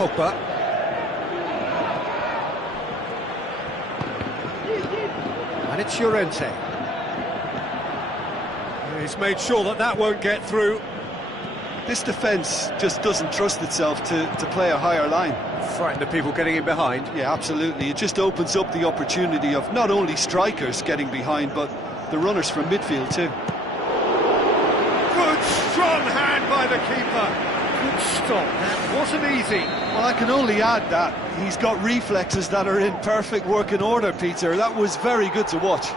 Pogba. And it's Llorente. He's made sure that that won't get through. This defence just doesn't trust itself to play a higher line. Frighten the people getting in behind. Yeah, absolutely. It just opens up the opportunity of not only strikers getting behind, but the runners from midfield too. Good, strong hand by the keeper. Good stop. That wasn't easy. Well, I can only add that he's got reflexes that are in perfect working order, Peter. That was very good to watch.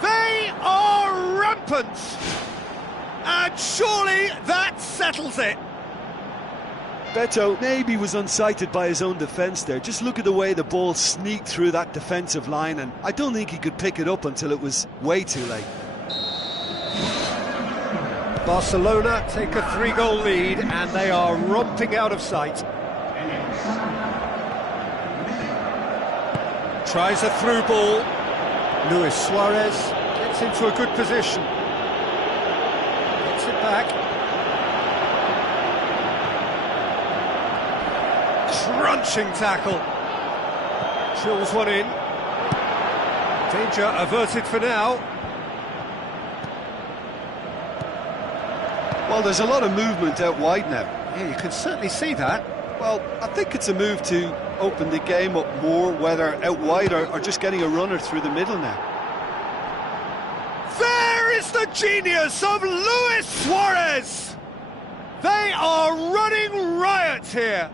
They are rampant! And surely that settles it. Beto maybe was unsighted by his own defence there. Just look at the way the ball sneaked through that defensive line, and I don't think he could pick it up until it was way too late. Barcelona take a 3-goal lead and they are romping out of sight. Tries a through ball. Luis Suarez gets into a good position. Gets it back. Crunching tackle. Drills one in. Danger averted for now. Well, there's a lot of movement out wide now. Yeah, you can certainly see that. Well, I think it's a move to open the game up more, whether out wide or just getting a runner through the middle now. There is the genius of Luis Suarez! They are running riot here.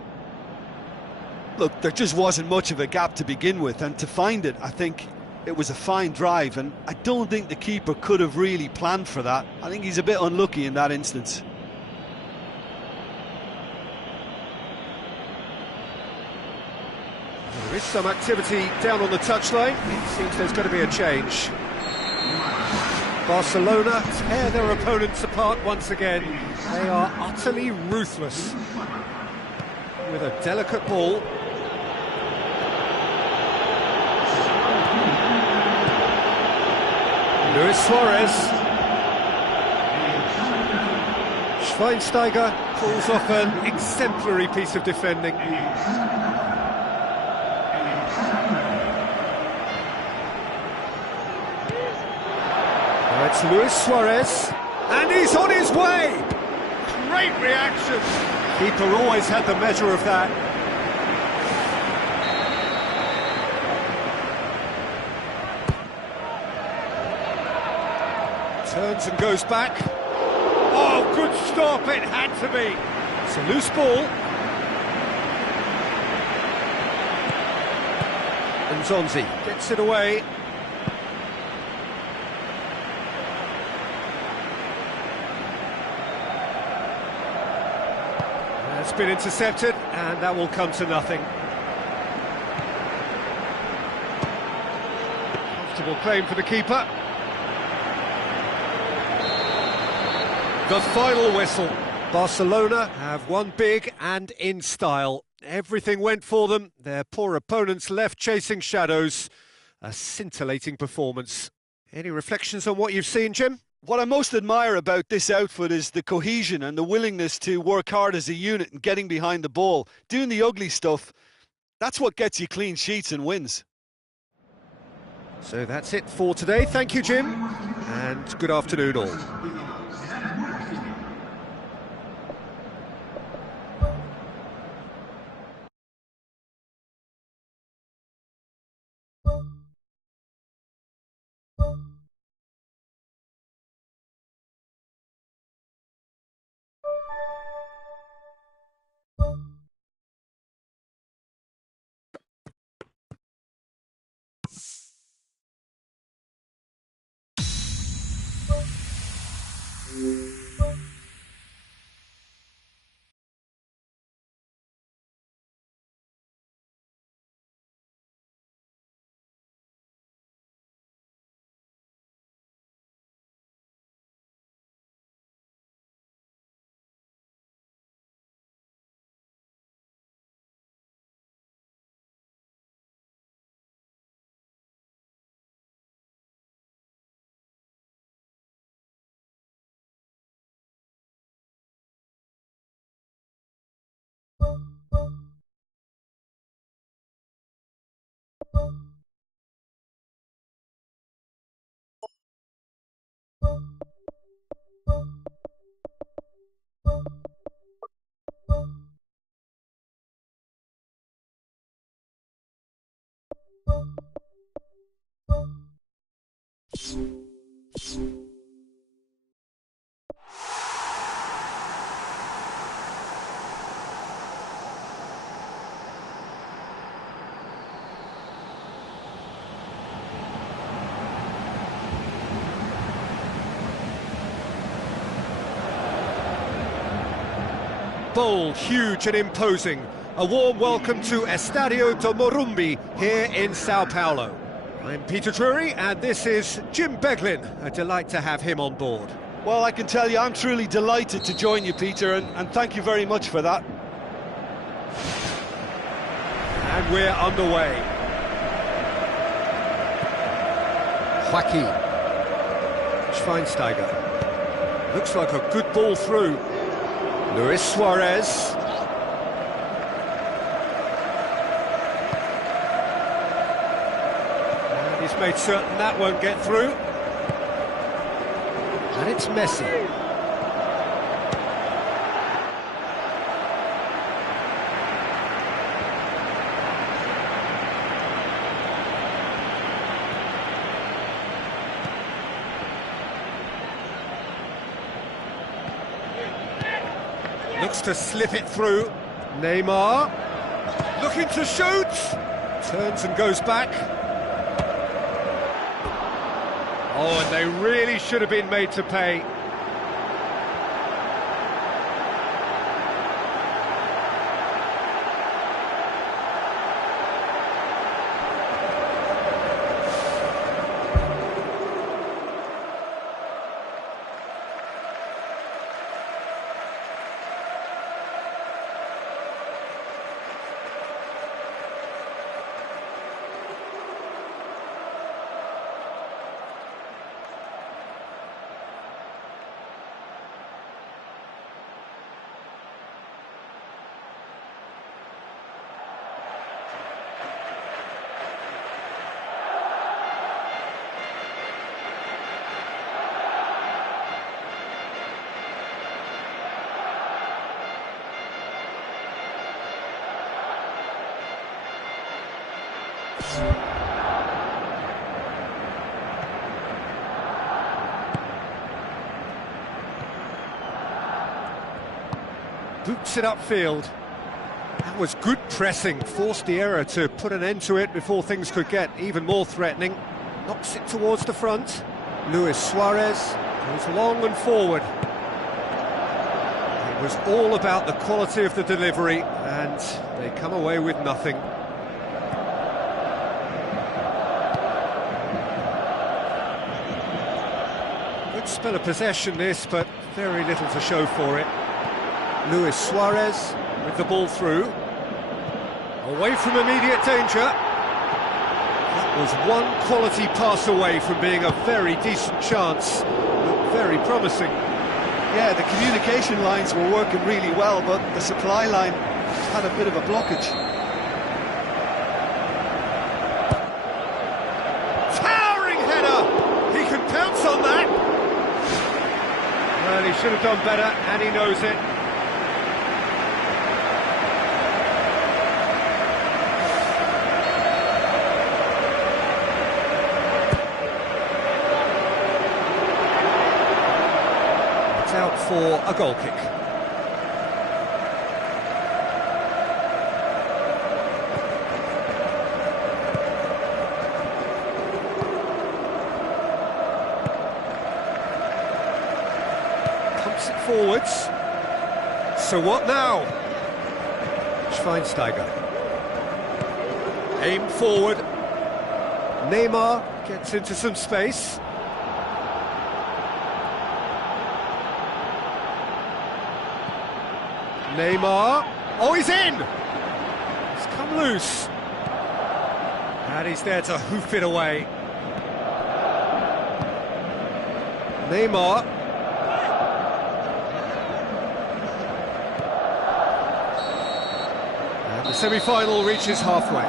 Look, there just wasn't much of a gap to begin with, and to find it, I think it was a fine drive, and I don't think the keeper could have really planned for that. I think he's a bit unlucky in that instance. There is some activity down on the touchline. It seems there's going to be a change. Barcelona tear their opponents apart once again. They are utterly ruthless. With a delicate ball. Luis Suarez. Schweinsteiger pulls off an exemplary piece of defending. Now it's Luis Suarez, and he's on his way! Great reaction! Keeper always had the measure of that. Turns and goes back. Oh, good stop, it had to be. It's a loose ball. And Zonzi gets it away. That's been intercepted, and that will come to nothing. Comfortable claim for the keeper. The final whistle. Barcelona have won big and in style. Everything went for them. Their poor opponents left chasing shadows. A scintillating performance. Any reflections on what you've seen, Jim? What I most admire about this outfit is the cohesion and the willingness to work hard as a unit and getting behind the ball. Doing the ugly stuff, that's what gets you clean sheets and wins. So that's it for today. Thank you, Jim, and good afternoon all. Bold, huge and imposing. A warm welcome to Estadio do Morumbi here in Sao Paulo. I'm Peter Drury and this is Jim Beglin. A delight to have him on board. Well, I can tell you I'm truly delighted to join you, Peter, and thank you very much for that. And we're underway. Joaquin. Schweinsteiger. Looks like a good ball through. Luis Suarez. And he's made certain that won't get through. And it's Messi. Looks to slip it through. Neymar, looking to shoot. Turns and goes back. Oh, and they really should have been made to pay. Boots it upfield. That was good pressing, forced the error to put an end to it before things could get even more threatening. Knocks it towards the front. Luis Suarez goes long and forward. It was all about the quality of the delivery, and they come away with nothing. Good spell of possession this, but very little to show for it. Luis Suarez with the ball through. Away from immediate danger. That was one quality pass away from being a very decent chance. Looked very promising. Yeah, the communication lines were working really well, but the supply line had a bit of a blockage. Towering header! He can pounce on that! Well, he should have done better, and he knows it. Out for a goal kick. Pumps it forwards. So what now? Schweinsteiger. Aim forward. Neymar gets into some space. Neymar, oh, he's in! He's come loose. And he's there to hoof it away. Neymar. And the semi-final reaches halfway.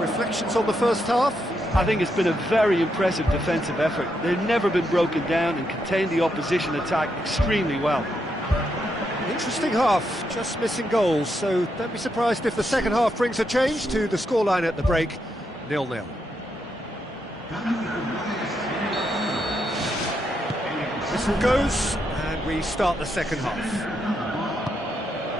Reflections on the first half? I think it's been a very impressive defensive effort. They've never been broken down and contained the opposition attack extremely well. Interesting half, just missing goals, so don't be surprised if the second half brings a change to the scoreline at the break, 0-0. Whistle goes, and we start the second half.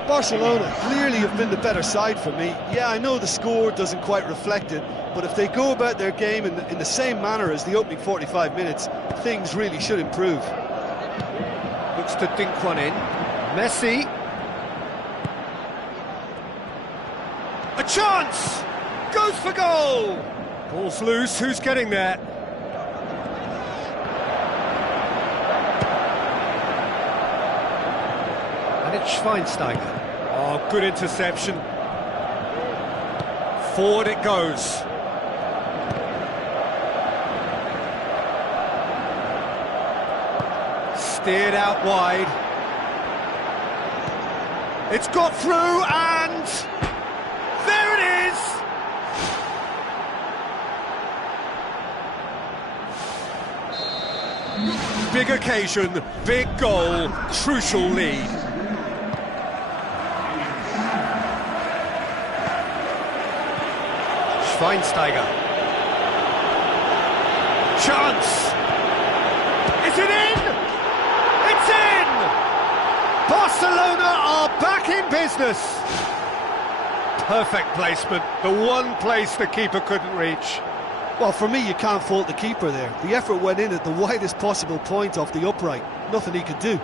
Barcelona clearly have been the better side for me. Yeah, I know the score doesn't quite reflect it, but if they go about their game in the same manner as the opening 45 minutes, things really should improve. Looks to dink one in. Messi. A chance! Goes for goal! Ball's loose, who's getting there? And it's Schweinsteiger. Oh, good interception. Forward it goes. Steered out wide. It's got through and there it is! Big occasion, big goal, crucial lead. Schweinsteiger. Chance! Is it in? It's in! Barcelona are back in business. Perfect placement, the one place the keeper couldn't reach. Well, for me, you can't fault the keeper there. The effort went in at the widest possible point off the upright. Nothing he could do.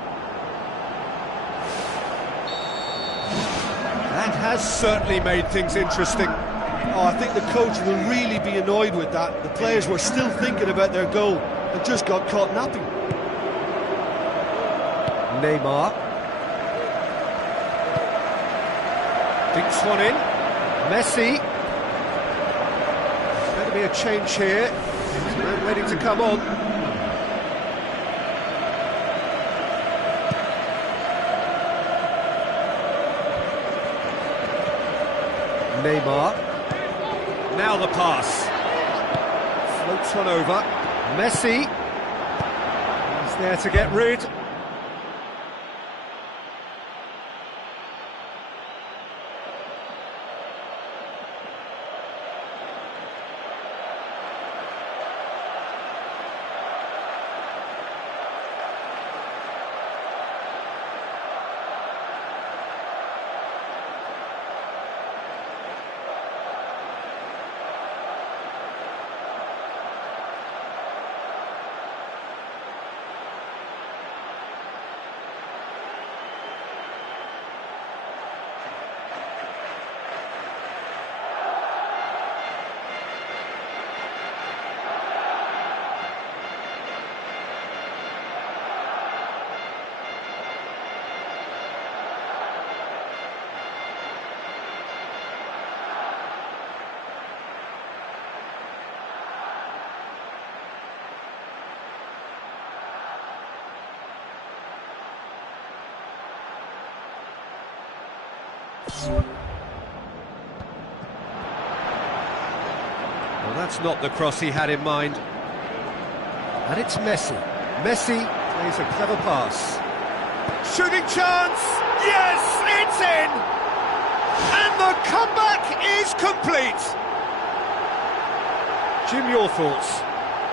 That has certainly made things interesting. Oh, I think the coach will really be annoyed with that. The players were still thinking about their goal and just got caught napping. Neymar. Dinks one in. Messi. There's going to be a change here. He's ready to come on. Neymar. Now the pass. Floats one over. Messi. He's there to get rid. Well, that's not the cross he had in mind. And it's Messi. Messi plays a clever pass. Shooting chance! Yes, it's in! And the comeback is complete! Jim, your thoughts?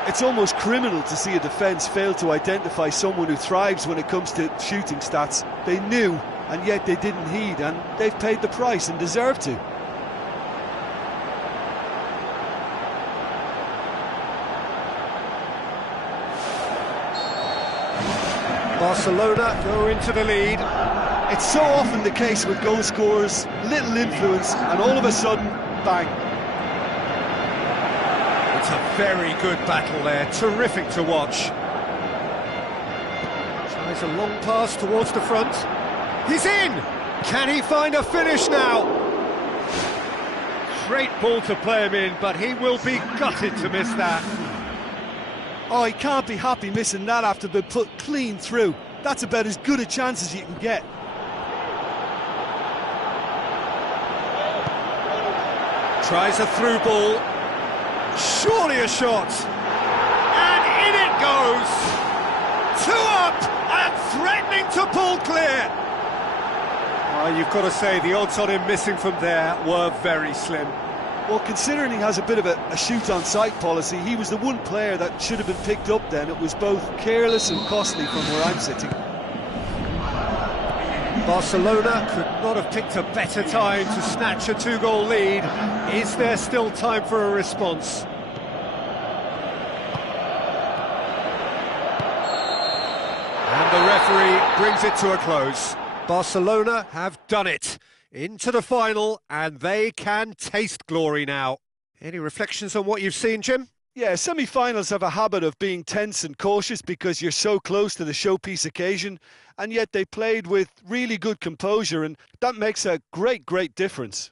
It's almost criminal to see a defence fail to identify someone who thrives when it comes to shooting stats. They knew, and yet they didn't heed, and they've paid the price and deserve to. Barcelona go into the lead. It's so often the case with goal scorers, little influence, and all of a sudden, bang. It's a very good battle there, terrific to watch. Tries a long pass towards the front. He's in! Can he find a finish now? Great ball to play him in, but he will be gutted to miss that. Oh, he can't be happy missing that after being put clean through. That's about as good a chance as you can get. Tries a through ball. Surely a shot. And in it goes. Two up and threatening to pull clear. Oh, you've got to say the odds on him missing from there were very slim. Well, considering he has a bit of a shoot-on-sight policy, he was the one player that should have been picked up then. It was both careless and costly from where I'm sitting. Barcelona could not have picked a better time to snatch a two-goal lead. Is there still time for a response? And the referee brings it to a close. Barcelona have done it. Into the final, and they can taste glory now. Any reflections on what you've seen, Jim? Yeah, semi-finals have a habit of being tense and cautious because you're so close to the showpiece occasion, and yet they played with really good composure, and that makes a great, great difference.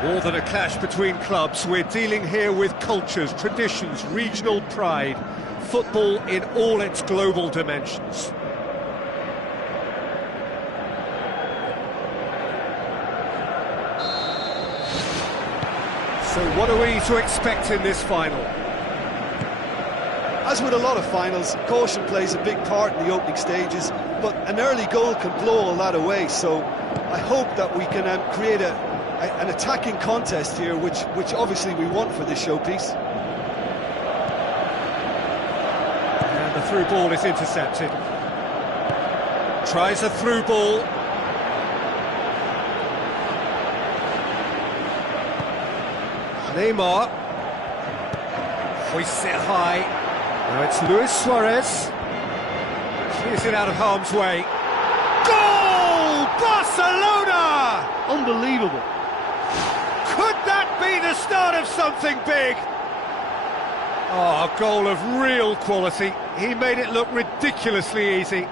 More than a clash between clubs, we're dealing here with cultures, traditions, regional pride, football in all its global dimensions. So what are we to expect in this final? As with a lot of finals, caution plays a big part in the opening stages, but an early goal can blow all that away, so I hope that we can create an attacking contest here, which obviously we want for this showpiece. And the through ball is intercepted. Tries a through ball. Neymar. Hoists it high. Now it's Luis Suarez. Clears it out of harm's way. Goal! Barcelona! Unbelievable. Could that be the start of something big? Oh, a goal of real quality. He made it look ridiculously easy.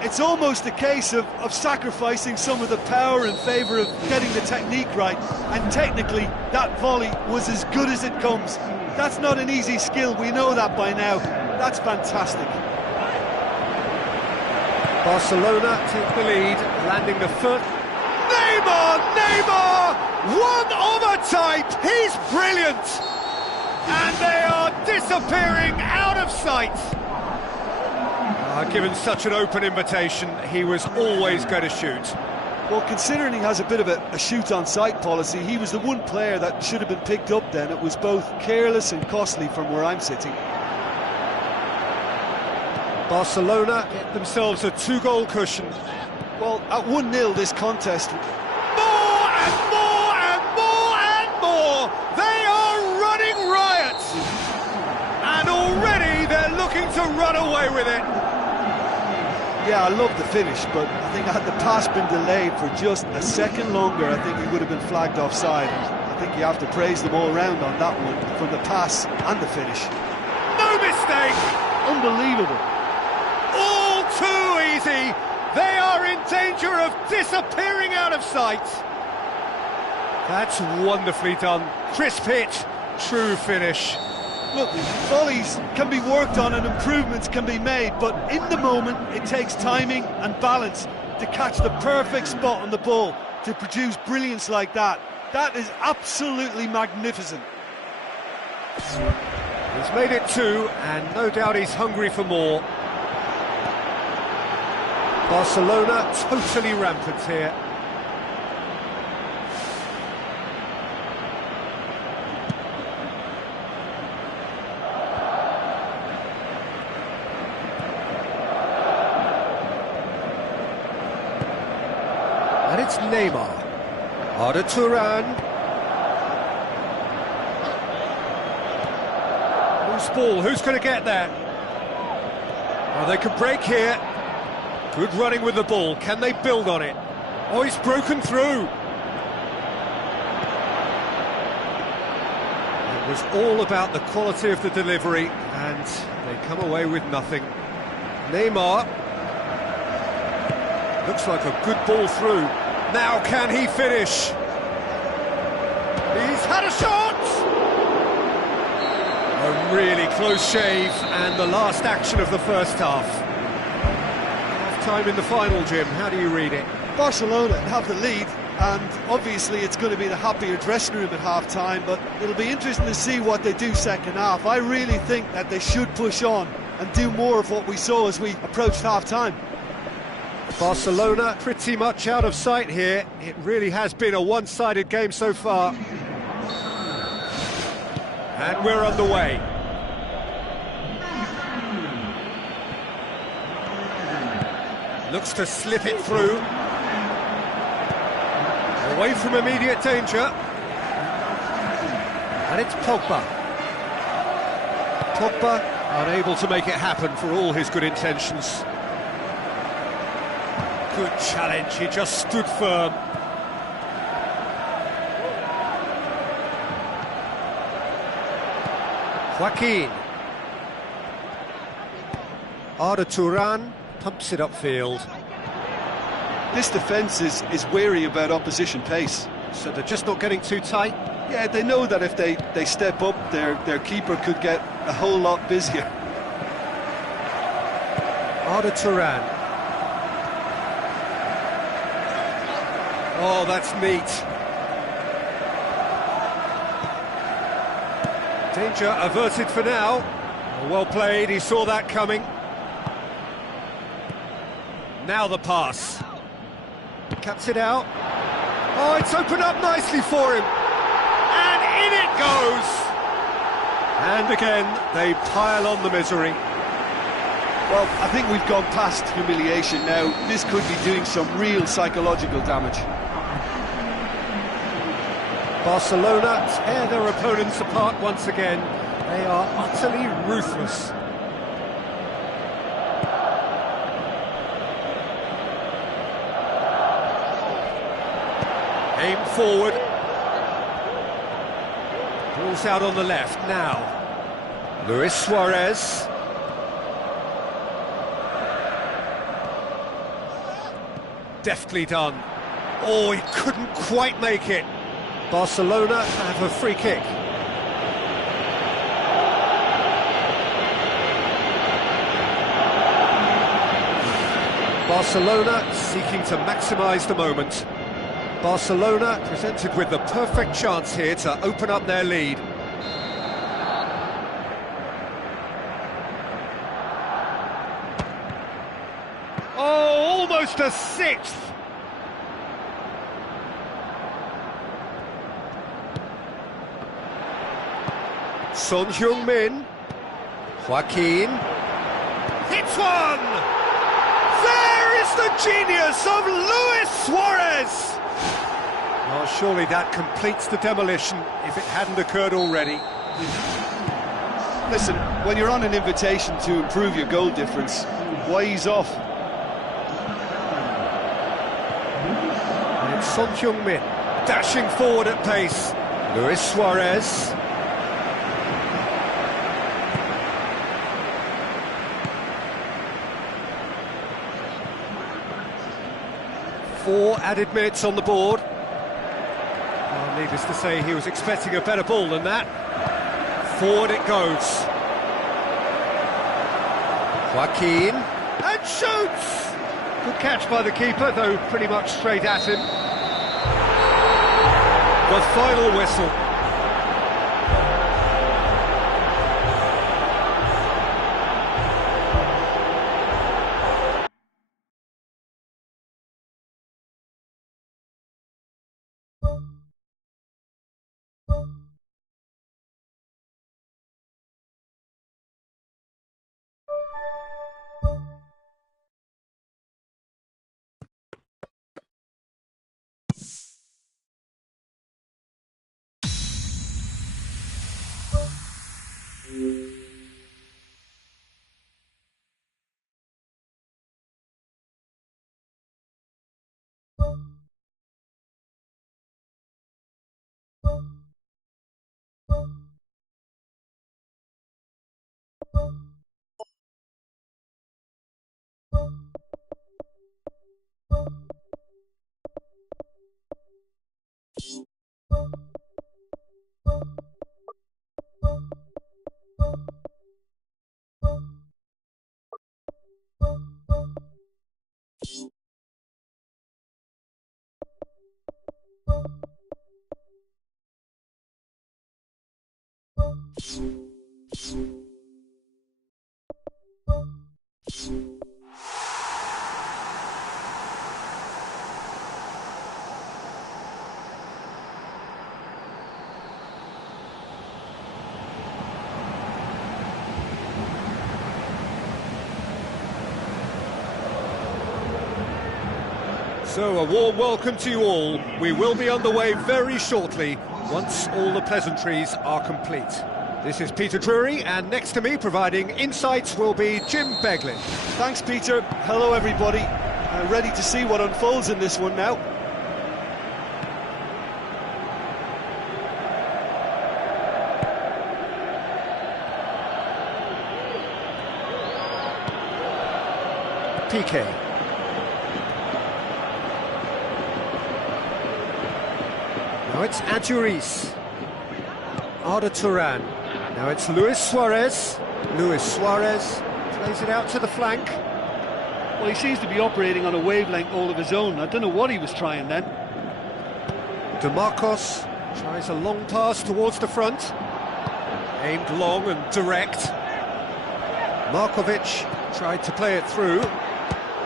It's almost a case of sacrificing some of the power in favour of getting the technique right, and technically that volley was as good as it comes. That's not an easy skill, we know that by now. That's fantastic. Barcelona take the lead, landing the foot. Neymar! One of a type! He's brilliant! And they are disappearing out of sight. Given such an open invitation, he was always going to shoot. Well, considering he has a bit of a shoot-on-sight policy, he was the one player that should have been picked up then. It was both careless and costly from where I'm sitting. Barcelona get themselves a 2-goal cushion. Well, at 1-0 this contest... More and more and more and more! They are running riot! And already they're looking to run away with it. Yeah, I love the finish, but I think had the pass been delayed for just a second longer, I think he would have been flagged offside. I think you have to praise them all round on that one, from the pass and the finish. No mistake! Unbelievable. All too easy! They are in danger of disappearing out of sight. That's wonderfully done. Crisp hit, true finish. Look, volleys can be worked on and improvements can be made, but in the moment it takes timing and balance to catch the perfect spot on the ball to produce brilliance like that. That is absolutely magnificent. He's made it 2, and no doubt he's hungry for more. Barcelona totally rampant here. And it's Neymar. Arda Turan. Loose ball, who's going to get there? Oh, they could break here. Good running with the ball, can they build on it? Oh, he's broken through. It was all about the quality of the delivery, and they come away with nothing. Neymar. Looks like a good ball through. Now can he finish? He's had a shot! A really close shave, and the last action of the first half. Half-time in the final, Jim, how do you read it? Barcelona have the lead, and obviously it's going to be the happier dressing room at half-time, but it'll be interesting to see what they do second half. I really think that they should push on and do more of what we saw as we approached half-time. Barcelona pretty much out of sight here. It really has been a one-sided game so far. And we're underway. Looks to slip it through. Away from immediate danger. And it's Pogba. Pogba unable to make it happen for all his good intentions. Good challenge, he just stood firm. Joaquin. Arda Turan pumps it upfield. This defence is wary about opposition pace. So they're just not getting too tight? Yeah, they know that if they step up, their keeper could get a whole lot busier. Arda Turan. Oh, that's neat. Danger averted for now. Well played, he saw that coming. Now the pass. Cuts it out. Oh, it's opened up nicely for him. And in it goes! And again, they pile on the misery. Well, I think we've gone past humiliation now. This could be doing some real psychological damage. Barcelona tear their opponents apart once again. They are utterly ruthless. Aim forward. Ball's out on the left now. Luis Suarez. Deftly done. Oh, he couldn't quite make it. Barcelona have a free kick. Barcelona seeking to maximise the moment. Barcelona presented with the perfect chance here to open up their lead. Oh, almost a sixth! Son Heung-min. Joaquin. Hits one! There is the genius of Luis Suarez! Oh, surely that completes the demolition if it hadn't occurred already. Listen, when you're on an invitation to improve your goal difference, why ease off? And it's Son Heung-min dashing forward at pace. Luis Suarez. Four added minutes on the board. Well, needless to say, he was expecting a better ball than that. Forward it goes. Joaquin. And shoots! Good catch by the keeper, though pretty much straight at him. The final whistle. So, a warm welcome to you all. We will be underway very shortly, once all the pleasantries are complete. This is Peter Drury, and next to me, providing insights, will be Jim Beglin. Thanks, Peter. Hello, everybody. Ready to see what unfolds in this one now. PK. Now it's Adjuris. Arda Turan. Now it's Luis Suarez. Luis Suarez plays it out to the flank. Well, he seems to be operating on a wavelength all of his own. I don't know what he was trying then. DeMarcos tries a long pass towards the front. Aimed long and direct. Markovic tried to play it through.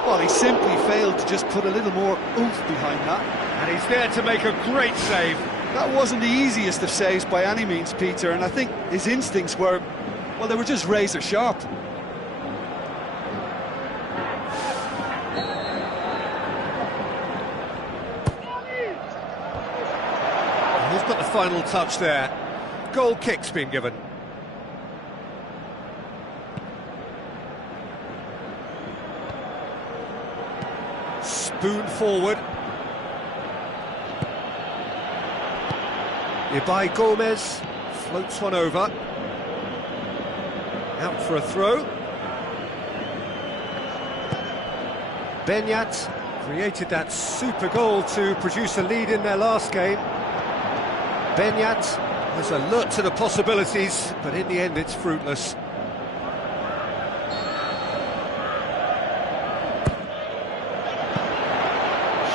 Well, he simply failed to just put a little more oomph behind that. And he's there to make a great save. That wasn't the easiest of saves by any means, Peter, and I think his instincts were, well, they were just razor sharp. He's got the final touch there. Goal kick's been given. Spoon forward. Ibai Gomez floats one over. Out for a throw. Benyat created that super goal to produce a lead in their last game. Benyat was alert to the possibilities, but in the end it's fruitless.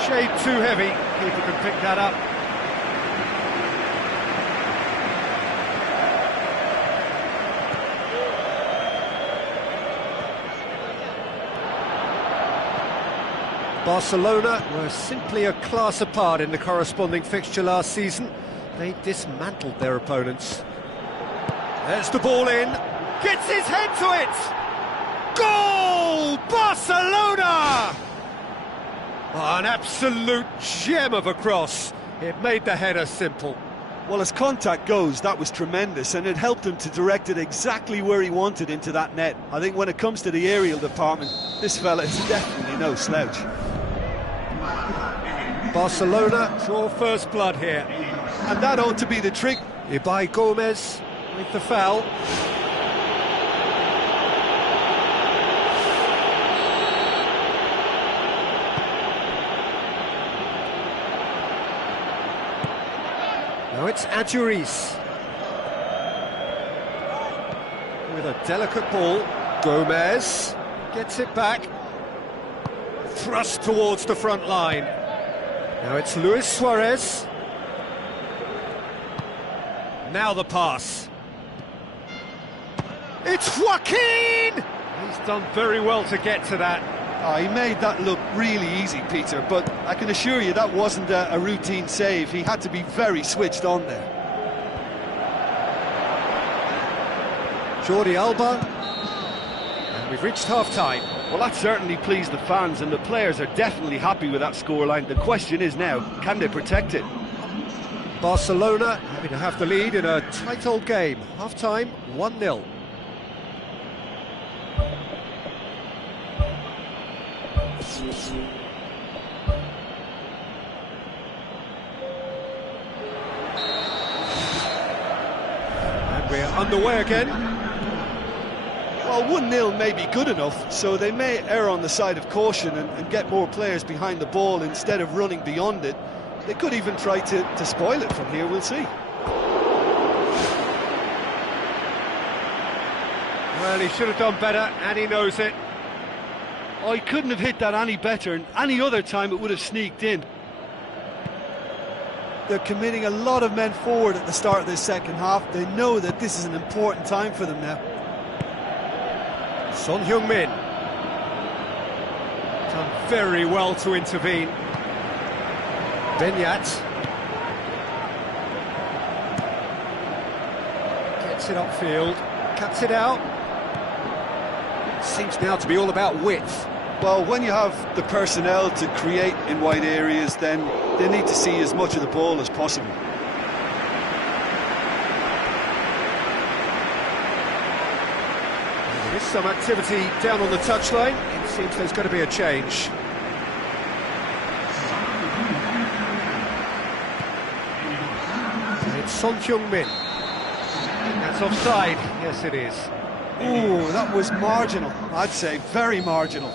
Shade too heavy, keeper can pick that up. Barcelona were simply a class apart in the corresponding fixture last season. They dismantled their opponents. There's the ball in. Gets his head to it! Goal! Barcelona! Oh, an absolute gem of a cross. It made the header simple. Well, as contact goes, that was tremendous, and it helped him to direct it exactly where he wanted into that net. I think when it comes to the aerial department, this fella is definitely no slouch. Barcelona draw first blood here. And that ought to be the trick. Ibai Gomez with the foul. Now it's Adjuris. With a delicate ball. Gomez gets it back. Thrust towards the front line. Now it's Luis Suarez. Now the pass. It's Joaquin! He's done very well to get to that. Oh, he made that look really easy, Peter, but I can assure you that wasn't a routine save. He had to be very switched on there. Jordi Alba. And we've reached half-time. Well, that certainly pleased the fans, and the players are definitely happy with that scoreline. The question is now, can they protect it? Barcelona having to have the lead in a tight old game. Half-time, 1-0. And we're underway again. Well, 1-0 may be good enough, so they may err on the side of caution and get more players behind the ball instead of running beyond it. They could even try to spoil it from here, we'll see. Well, he should have done better, and he knows it. Oh, he couldn't have hit that any better, and any other time it would have sneaked in. They're committing a lot of men forward at the start of this second half. They know that this is an important time for them now. Son Heung-min. Done very well to intervene. Benyat. Gets it upfield. Cuts it out. Seems now to be all about width. Well, when you have the personnel to create in wide areas, then they need to see as much of the ball as possible. There is some activity down on the touchline. It seems there's going to be a change. It's Son Heung-min. That's offside. Yes, it is. Ooh, that was marginal. I'd say very marginal.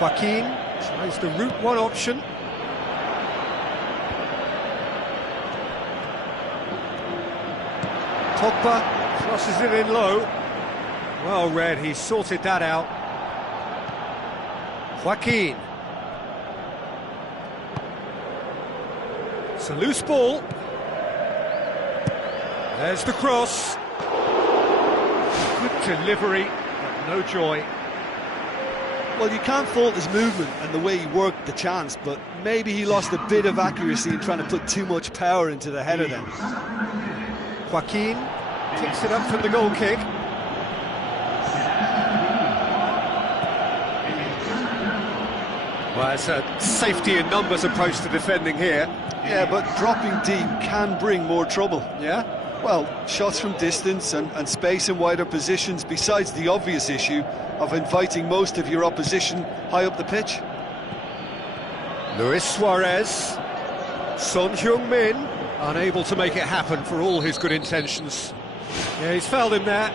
Joaquin tries the route one option. Pogba crosses it in low. Well read, he sorted that out. Joaquin. It's a loose ball. There's the cross. Good delivery, but no joy. Well, you can't fault his movement and the way he worked the chance, but maybe he lost a bit of accuracy in trying to put too much power into the header then. Joaquin picks it up from the goal kick. Well, it's a safety in numbers approach to defending here. Yeah, but dropping deep can bring more trouble. Yeah? Well, shots from distance and space in wider positions, besides the obvious issue of inviting most of your opposition high up the pitch. Luis Suarez. Son Heung-min, unable to make it happen for all his good intentions. Yeah, he's fouled him there.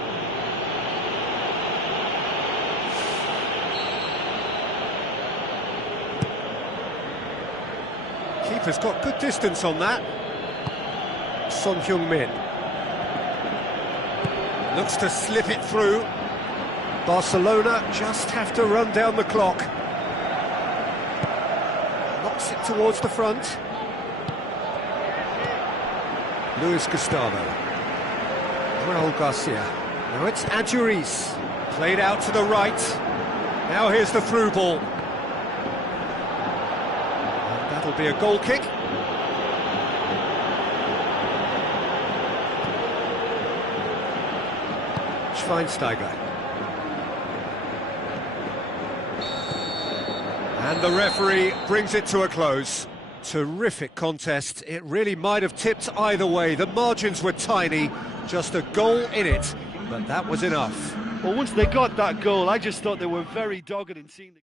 Keeper's got good distance on that. Son Heung-min looks to slip it through. Barcelona just have to run down the clock. Knocks it towards the front. Luis Gustavo. Raul Garcia. Now it's Adjuris. Played out to the right. Now here's the through ball. And that'll be a goal kick. Schweinsteiger. And the referee brings it to a close. Terrific contest. It really might have tipped either way. The margins were tiny, just a goal in it, but that was enough. Well, once they got that goal, I just thought they were very dogged in seeing the...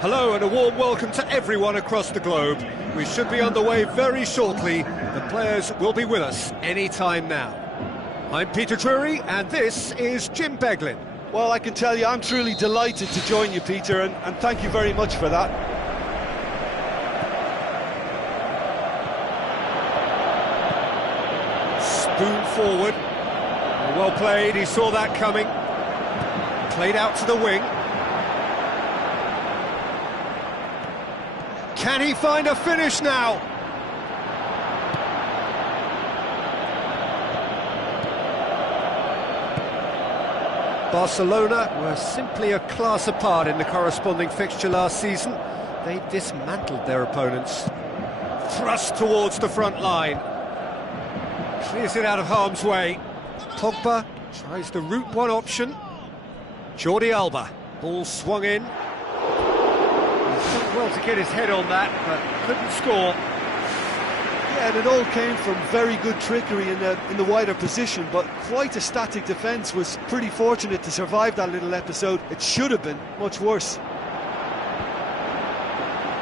Hello and a warm welcome to everyone across the globe. We should be underway very shortly. The players will be with us any time now. I'm Peter Drury and this is Jim Beglin. Well, I can tell you I'm truly delighted to join you, Peter, and thank you very much for that. Spoon forward. Well played, he saw that coming. Played out to the wing. Can he find a finish now? Barcelona were simply a class apart in the corresponding fixture last season. They dismantled their opponents. Thrust towards the front line. Clears it out of harm's way. Pogba tries the route one option. Jordi Alba. Ball swung in. He's done well to get his head on that, but couldn't score. Yeah, and it all came from very good trickery in the wider position, but quite a static defence. Was pretty fortunate to survive that little episode. It should have been much worse.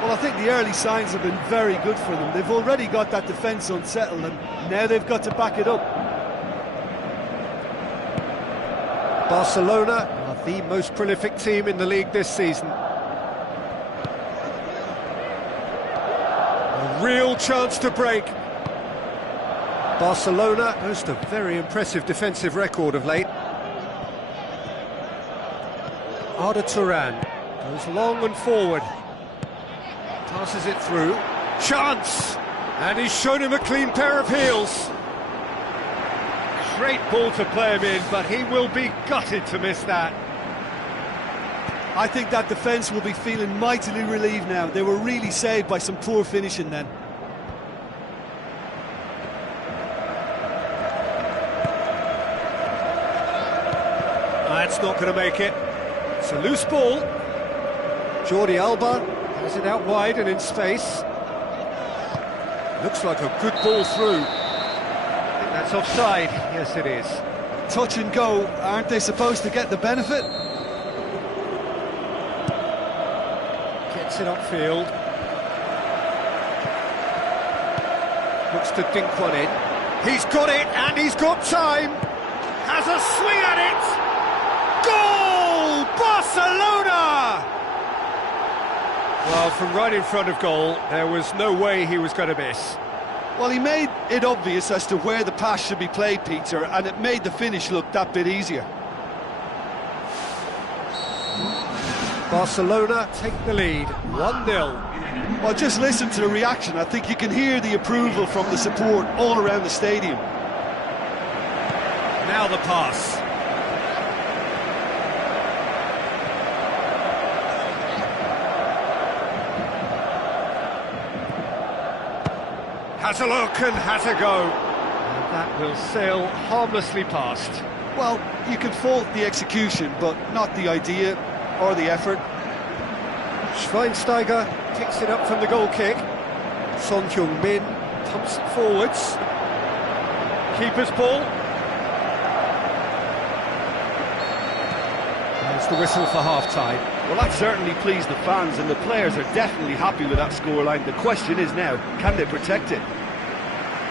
Well, I think the early signs have been very good for them. They've already got that defence unsettled, and now they've got to back it up. Barcelona are the most prolific team in the league this season. A real chance to break. Barcelona boast a very impressive defensive record of late. Arda Turan goes long and forward. Passes it through. Chance! And he's shown him a clean pair of heels. Great ball to play him in, but he will be gutted to miss that. I think that defence will be feeling mightily relieved now. They were really saved by some poor finishing then. That's not going to make it. It's a loose ball. Jordi Alba has it out wide and in space. Looks like a good ball through. I think that's offside. Yes, it is. Touch and go. Aren't they supposed to get the benefit? Gets it upfield. Looks to dink one in. He's got it and he's got time. Has a swing at it. Goal! Barcelona! Well, from right in front of goal, there was no way he was going to miss. Well, he made it obvious as to where the pass should be played, Peter, and it made the finish look that bit easier. Barcelona take the lead, 1-0. Well, just listen to the reaction. I think you can hear the approval from the support all around the stadium. Now the pass. Has a look and has a go. And that will sail harmlessly past. Well, you can fault the execution, but not the idea or the effort. Schweinsteiger picks it up from the goal kick. Son Heung-min pumps it forwards. Keeper's ball. There's the whistle for half-time. Well, that certainly pleased the fans, and the players are definitely happy with that scoreline. The question is now, can they protect it?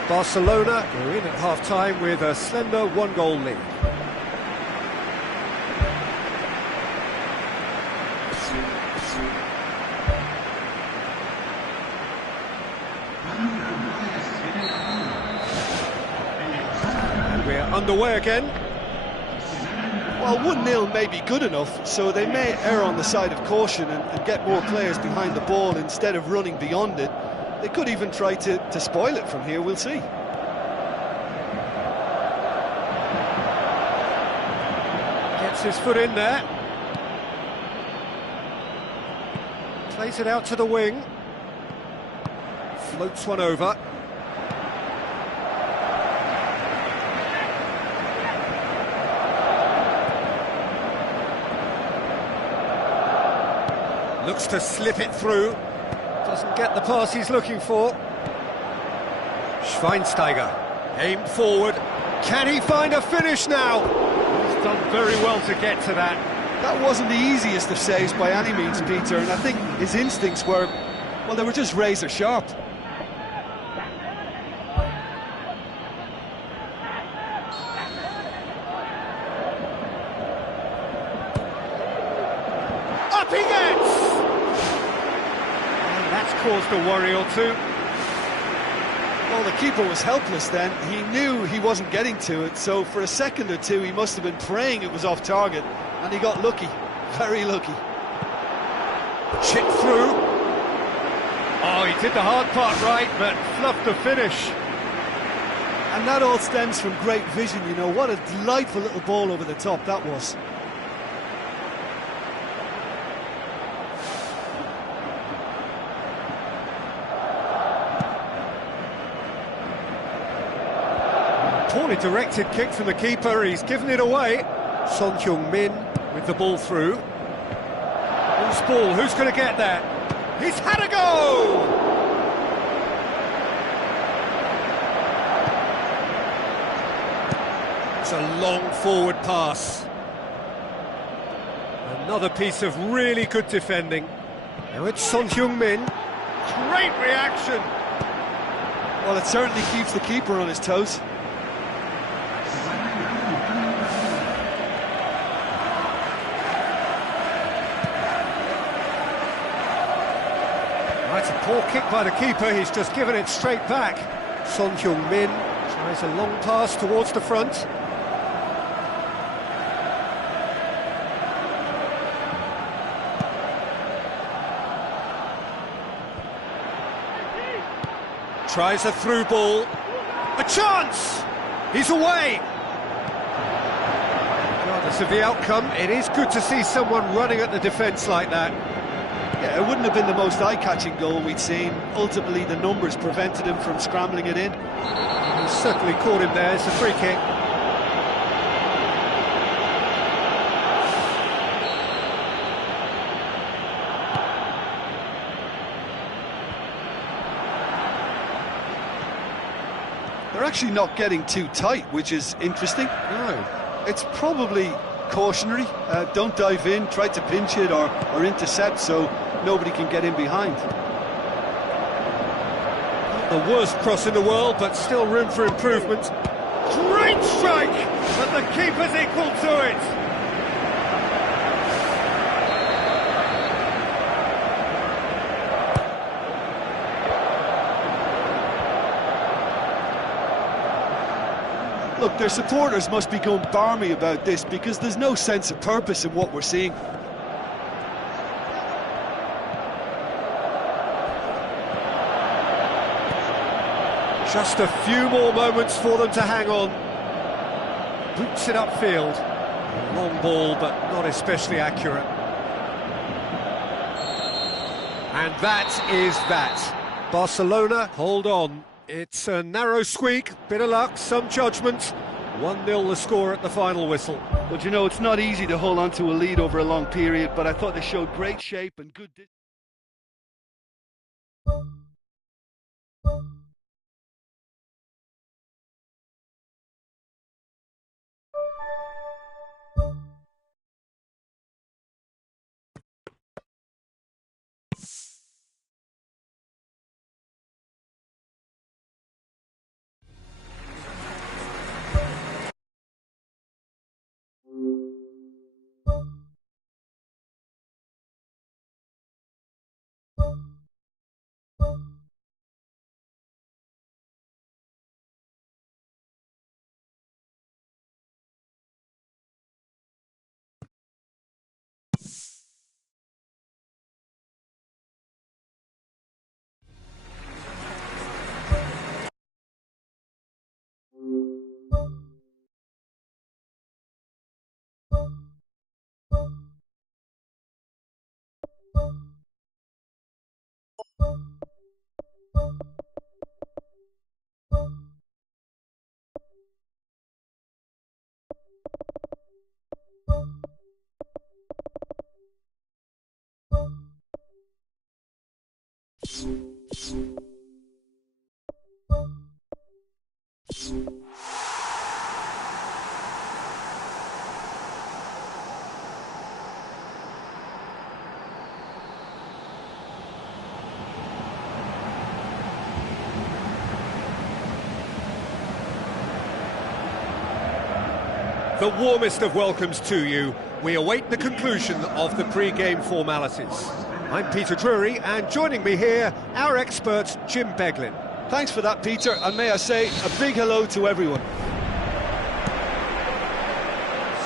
Barcelona are in at half-time with a slender one-goal lead. And we're underway again. Well, 1-0 may be good enough, so they may err on the side of caution and get more players behind the ball instead of running beyond it. They could even try to spoil it from here, we'll see. Gets his foot in there. Plays it out to the wing. Floats one over. Looks to slip it through. Doesn't get the pass he's looking for. Schweinsteiger, aimed forward. Can he find a finish now? He's done very well to get to that. That wasn't the easiest of saves by any means, Peter, and I think his instincts were, well, they were just razor sharp. Up he gets! And that's caused a worry or two. Well, the keeper was helpless then. He knew he wasn't getting to it, so for a second or two he must have been praying it was off target, and he got lucky, very lucky. Chip through. Oh, he did the hard part right, but fluffed the finish. And that all stems from great vision, you know. What a delightful little ball over the top that was. Poorly directed kick from the keeper, he's given it away. Son Heung-min with the ball through. Loose ball, who's going to get that? He's had a go! It's a long forward pass. Another piece of really good defending. Now it's Son Heung-min. Great reaction! Well, it certainly keeps the keeper on his toes. That's a poor kick by the keeper, he's just given it straight back. Son Heung-min tries a long pass towards the front. Tries a through ball. A chance! He's away! Regardless of the outcome, it is good to see someone running at the defence like that. Yeah, it wouldn't have been the most eye-catching goal we'd seen. Ultimately, the numbers prevented him from scrambling it in. He certainly caught him there. It's a free kick. They're actually not getting too tight, which is interesting. No. It's probably cautionary. Don't dive in, try to pinch it or intercept so nobody can get in behind. Not the worst cross in the world, but still room for improvement. Great strike, but the keeper's equal to it. Look, their supporters must be going barmy about this because there's no sense of purpose in what we're seeing. Just a few more moments for them to hang on. Boots it upfield. Long ball, but not especially accurate. And that is that. Barcelona hold on. It's a narrow squeak, bit of luck, some judgment. 1-0 the score at the final whistle. But you know, it's not easy to hold on to a lead over a long period, but I thought they showed great shape and good... The warmest of welcomes to you. We await the conclusion of the pre-game formalities. I'm Peter Drury, and joining me here, our expert, Jim Beglin. Thanks for that, Peter, and may I say a big hello to everyone.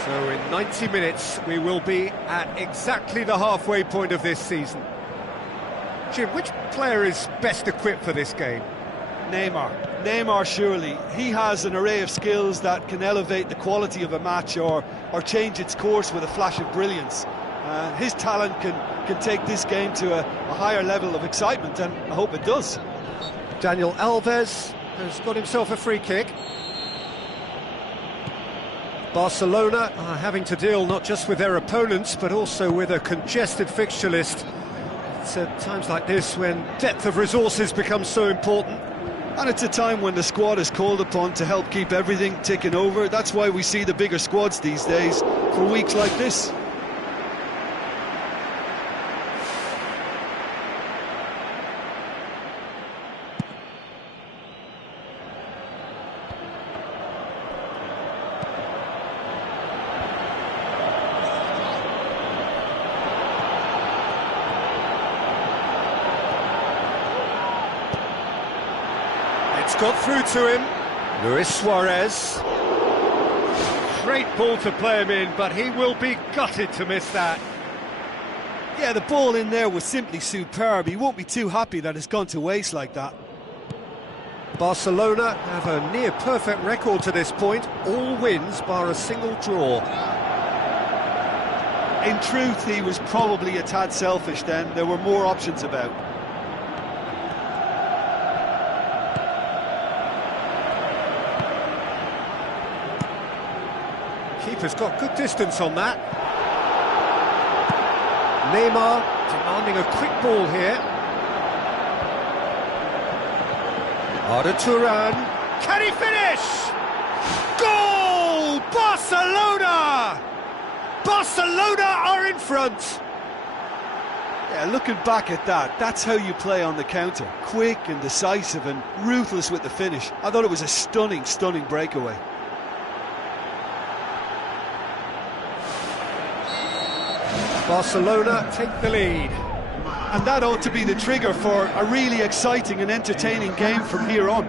So in 90 minutes, we will be at exactly the halfway point of this season. Jim, which player is best equipped for this game? Neymar, surely. He has an array of skills that can elevate the quality of a match or change its course with a flash of brilliance. His talent can take this game to a higher level of excitement, and I hope it does. Daniel Alves has got himself a free kick. Barcelona are having to deal not just with their opponents, but also with a congested fixture list. It's at times like this when depth of resources becomes so important. And it's a time when the squad is called upon to help keep everything ticking over. That's why we see the bigger squads these days for weeks like this. It's got through to him. Luis Suarez. Great ball to play him in, but he will be gutted to miss that. Yeah, the ball in there was simply superb. He won't be too happy that it's gone to waste like that. Barcelona have a near-perfect record to this point. All wins bar a single draw. In truth, he was probably a tad selfish then. There were more options about. Keeper's got good distance on that. Neymar demanding a quick ball here. Arda Turan. Can he finish? Goal! Barcelona! Barcelona are in front. Yeah, looking back at that, that's how you play on the counter. Quick and decisive and ruthless with the finish. I thought it was a stunning breakaway. Barcelona take the lead. And that ought to be the trigger for a really exciting and entertaining game from here on.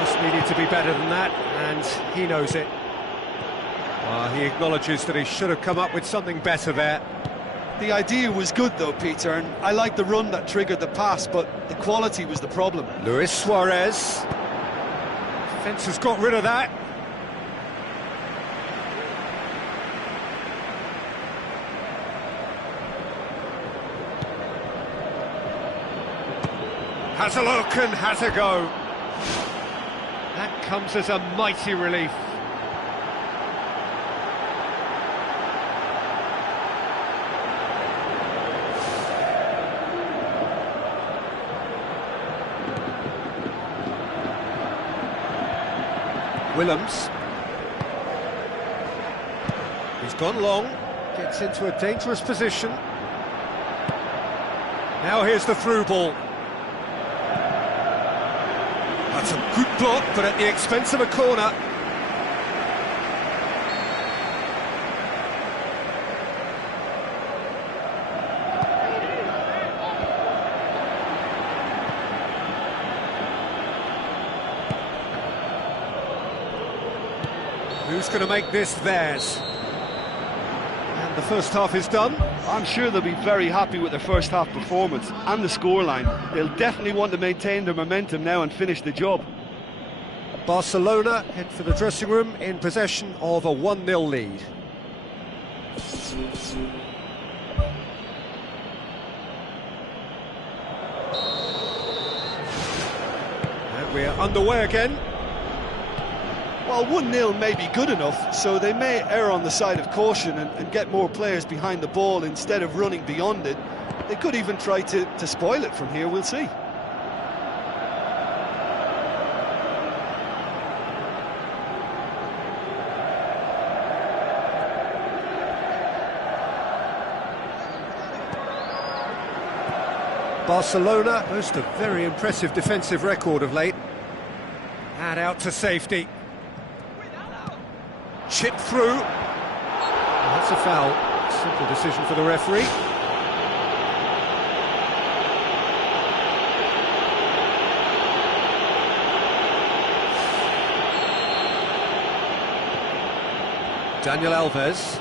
Just needed to be better than that, and he knows it. He acknowledges that he should have come up with something better there. The idea was good though, Peter, and I like the run that triggered the pass, but the quality was the problem. Luis Suarez. Defence has got rid of that. Has a look and has a go. That comes as a mighty relief. Willems. He's gone long, gets into a dangerous position. Now here's the through ball. That's a good block, but at the expense of a corner. Who's going to make this theirs? And the first half is done. I'm sure they'll be very happy with their first half performance and the scoreline. They'll definitely want to maintain their momentum now and finish the job. Barcelona head for the dressing room in possession of a 1-0 lead. And we're underway again. Well, 1-0 may be good enough, so they may err on the side of caution and get more players behind the ball instead of running beyond it. They could even try to spoil it from here, we'll see. Barcelona boast a very impressive defensive record of late. And out to safety. Chip through. That's a foul. Simple decision for the referee. Daniel Alves.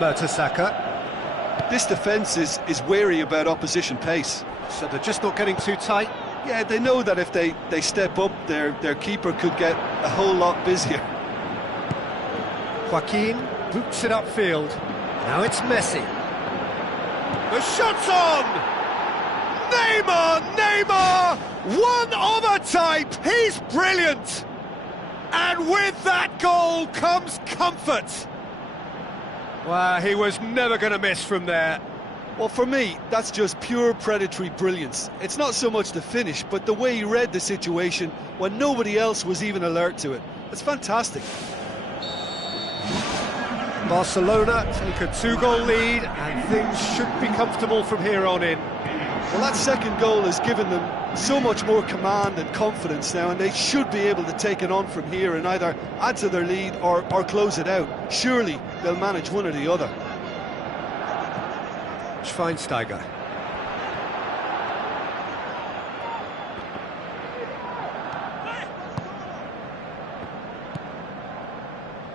Mertesacker. This defence is wary about opposition pace. So they're just not getting too tight. Yeah, they know that if they step up, their keeper could get a whole lot busier. Joaquin boots it upfield. Now it's Messi. The shot's on! Neymar! One of a type! He's brilliant! And with that goal comes comfort. Well, he was never going to miss from there. Well, for me, that's just pure predatory brilliance. It's not so much the finish, but the way he read the situation when nobody else was even alert to it. It's fantastic. Barcelona take a two-goal lead, and things should be comfortable from here on in. Well, that second goal has given them so much more command and confidence now, and they should be able to take it on from here and either add to their lead or close it out. Surely they'll manage one or the other. Schweinsteiger.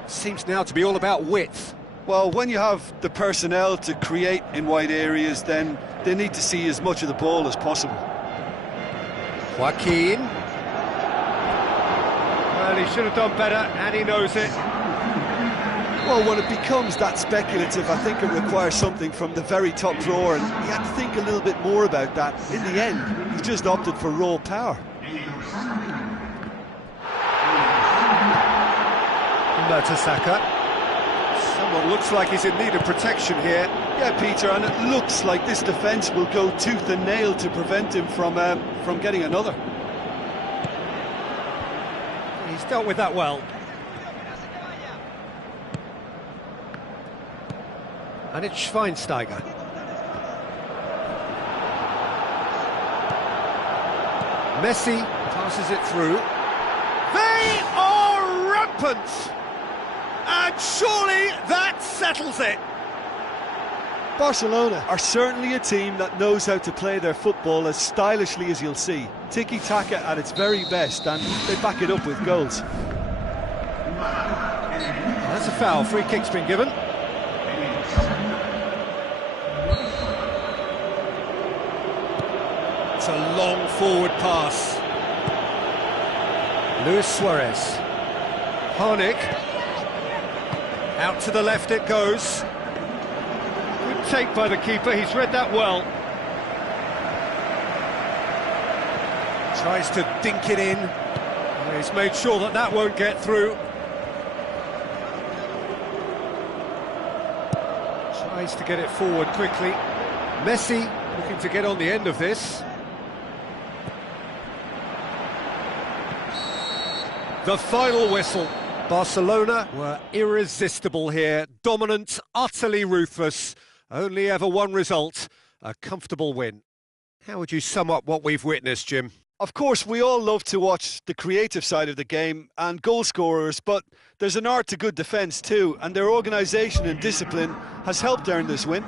Seems now to be all about width. Well, when you have the personnel to create in wide areas, then they need to see as much of the ball as possible. Joaquin. Well, he should have done better, and he knows it. Well, when it becomes that speculative, I think it requires something from the very top drawer, and he had to think a little bit more about that. In the end, he just opted for raw power. Mertesacker. Someone looks like he's in need of protection here. Yeah, Peter, and it looks like this defence will go tooth and nail to prevent him from getting another. He's dealt with that well. And it's Schweinsteiger. Messi passes it through. They are rampant! And surely that settles it. Barcelona are certainly a team that knows how to play their football as stylishly as you'll see. Tiki-taka at its very best, and they back it up with goals. That's a foul. Free kick's been given. It's a long forward pass. Luis Suarez. Harnik. Out to the left it goes. Good take by the keeper, he's read that well. Tries to dink it in. He's made sure that that won't get through. Tries to get it forward quickly. Messi looking to get on the end of this. The final whistle. Barcelona were irresistible here, dominant, utterly ruthless. Only ever one result, a comfortable win. How would you sum up what we've witnessed, Jim? Of course, we all love to watch the creative side of the game and goal scorers, but there's an art to good defence too, and their organisation and discipline has helped earn this win.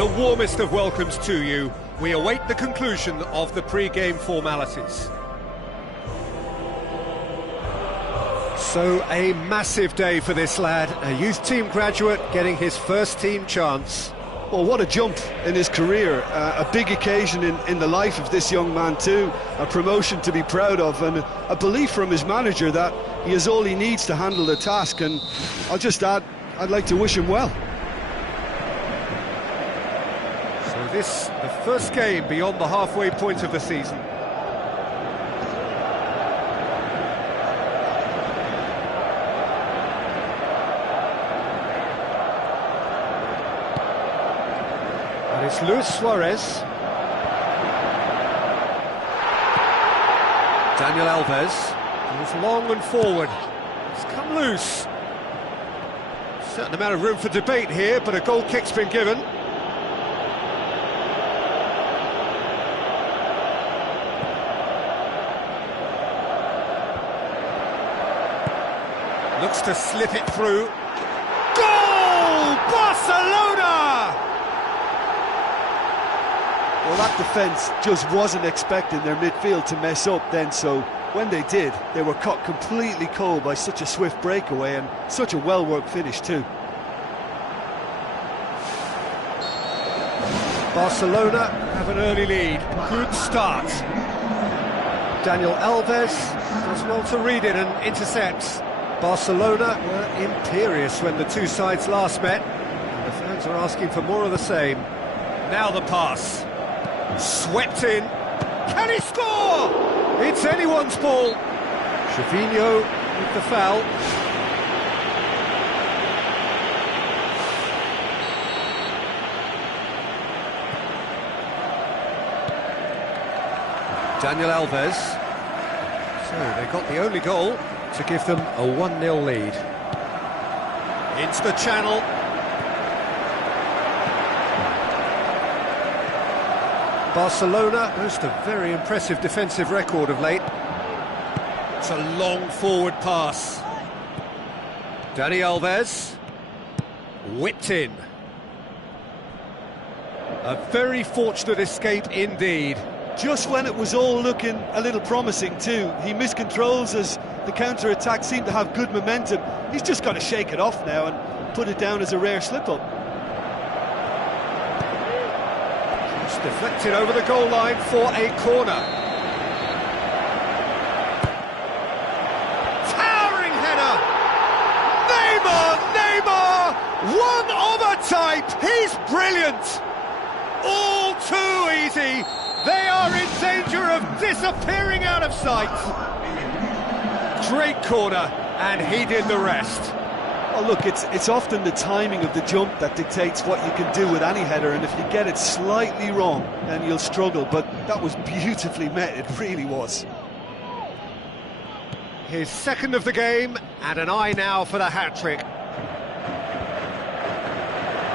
The warmest of welcomes to you. We await the conclusion of the pre-game formalities. So a massive day for this lad, a youth team graduate getting his first team chance. Well, what a jump in his career, a big occasion in the life of this young man too, a promotion to be proud of, and a belief from his manager that he has all he needs to handle the task. And I'll just add, I'd like to wish him well. So this, the first game beyond the halfway point of the season. And it's Luis Suarez. Daniel Alves goes long and forward. It's come loose. Certain amount of room for debate here, but a goal kick's been given. looks to slip it through. Goal! Barcelona! Well, that defence just wasn't expecting their midfield to mess up then, so when they did, they were caught completely cold by such a swift breakaway and such a well-worked finish too. Barcelona have an early lead. Good start. Daniel Alves does well to read it and intercepts. Barcelona were imperious when the two sides last met, and the fans are asking for more of the same. Now the pass. Swept in. Can he score? It's anyone's ball. Trevino with the foul. Daniel Alves. So they got the only goal to give them a 1-0 lead. Into the channel. Barcelona boast a very impressive defensive record of late. It's a long forward pass. Dani Alves. Whipped in. A very fortunate escape indeed. Just when it was all looking a little promising too, he miscontrols as the counter-attack seemed to have good momentum. He's just got to shake it off now and put it down as a rare slip-up. It's deflected over the goal line for a corner. Towering header! Neymar! One of a type! He's brilliant! All too easy! They are in danger of disappearing out of sight. Great corner, and he did the rest. Well, look, it's often the timing of the jump that dictates what you can do with any header, and if you get it slightly wrong, then you'll struggle, but that was beautifully met, it really was. His second of the game, and an eye now for the hat-trick.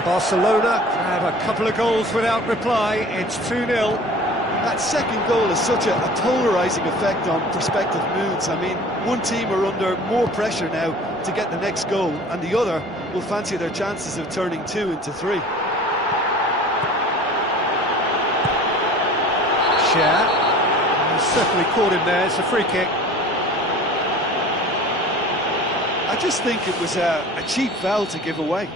Barcelona have a couple of goals without reply, it's 2-0. That second goal has such a polarising effect on prospective moods. I mean, one team are under more pressure now to get the next goal, and the other will fancy their chances of turning 2 into 3. Cher, he's certainly caught him there, it's a free kick. I just think it was a cheap foul to give away.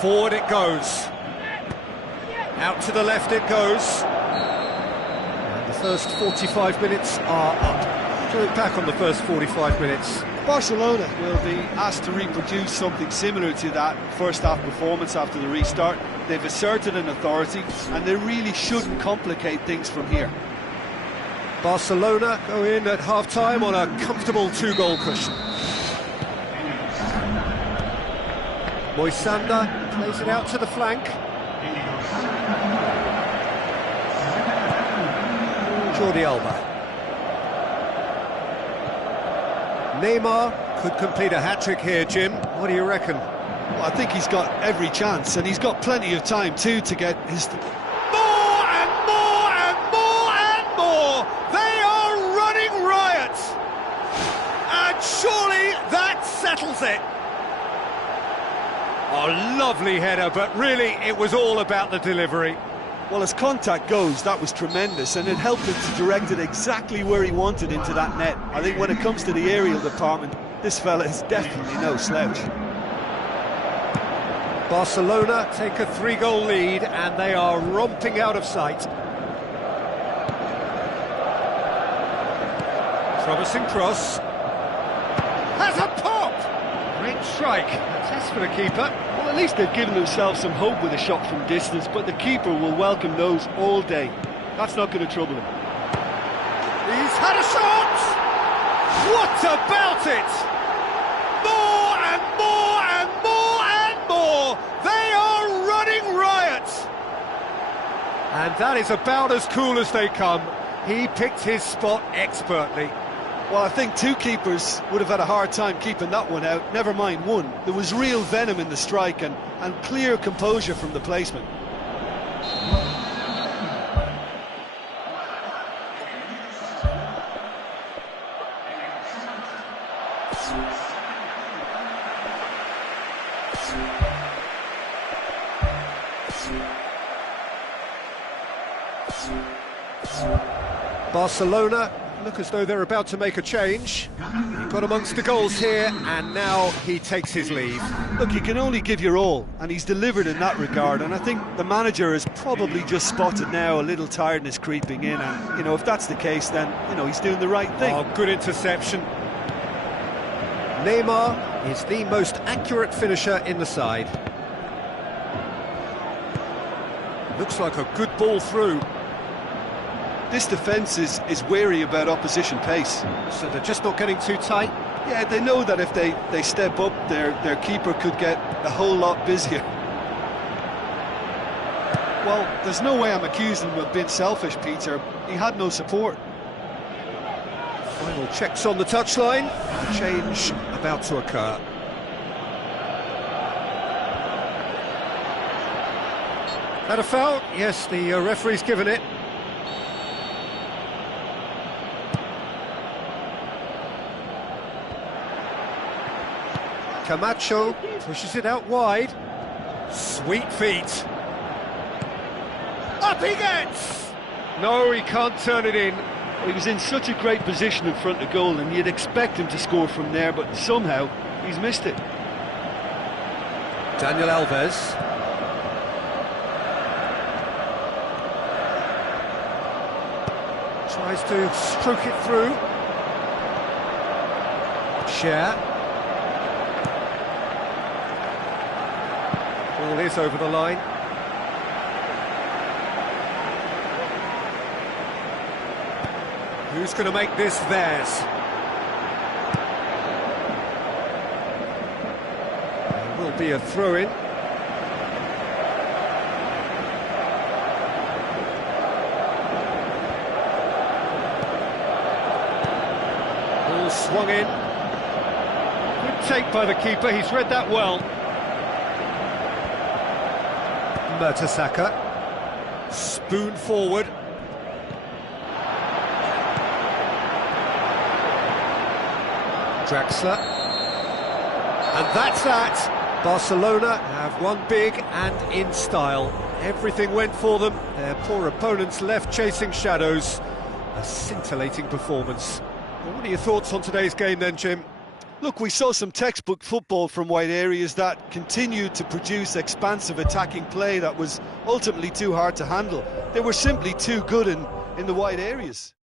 Forward it goes. Out to the left it goes. And the first 45 minutes are up. To look back on the first 45 minutes. Barcelona will be asked to reproduce something similar to that first half performance after the restart. They've asserted an authority, and they really shouldn't complicate things from here. Barcelona go in at half-time on a comfortable 2-goal cushion. Moisander plays it out to the flank. Jordi Alba. Neymar could complete a hat-trick here, Jim. What do you reckon? Well, I think he's got every chance, and he's got plenty of time too to get his... More and more and more and more! They are running riot! And surely that settles it! Oh, lovely header, but really it was all about the delivery. Well, as contact goes, that was tremendous, and it helped him to direct it exactly where he wanted into that net. I think when it comes to the aerial department, this fella is definitely no slouch. Barcelona take a 3-goal lead, and they are romping out of sight. Promising cross. Has a pop! Great strike. A test for the keeper. Well, at least they've given themselves some hope with a shot from distance, but the keeper will welcome those all day. That's not going to trouble him. He's had a shot! What about it? More and more and more and more! They are running riot! And that is about as cool as they come. He picked his spot expertly. Well, I think two keepers would have had a hard time keeping that one out, never mind one. There was real venom in the strike and clear composure from the placement. Barcelona look as though they're about to make a change. He got amongst the goals here, and now he takes his leave. Look, you can only give your all, and he's delivered in that regard, and I think the manager has probably just spotted now a little tiredness creeping in, and, you know, if that's the case, then, you know, he's doing the right thing. Oh, good interception. Neymar is the most accurate finisher in the side. Looks like a good ball through. This defence is wary about opposition pace. So they're just not getting too tight? Yeah, they know that if they step up, their keeper could get a whole lot busier. Well, there's no way I'm accusing him of being selfish, Peter. He had no support. Final checks on the touchline. Change about to occur. That a foul? Yes, the referee's given it. Camacho pushes it out wide. Sweet feet. Up he gets! No, he can't turn it in. Well, he was in such a great position in front of goal, and you'd expect him to score from there, but somehow he's missed it. Daniel Alves. Tries to stroke it through. Share. Ball is over the line. Who's going to make this theirs? There will be a throw-in. Ball swung in. Good take by the keeper, he's read that well. Mertesacker, spoon forward. Draxler. And that's that. Barcelona have won big and in style. Everything went for them. Their poor opponents left chasing shadows. A scintillating performance. Well, what are your thoughts on today's game then, Jim? Look, we saw some textbook football from wide areas that continued to produce expansive attacking play that was ultimately too hard to handle. They were simply too good in the wide areas.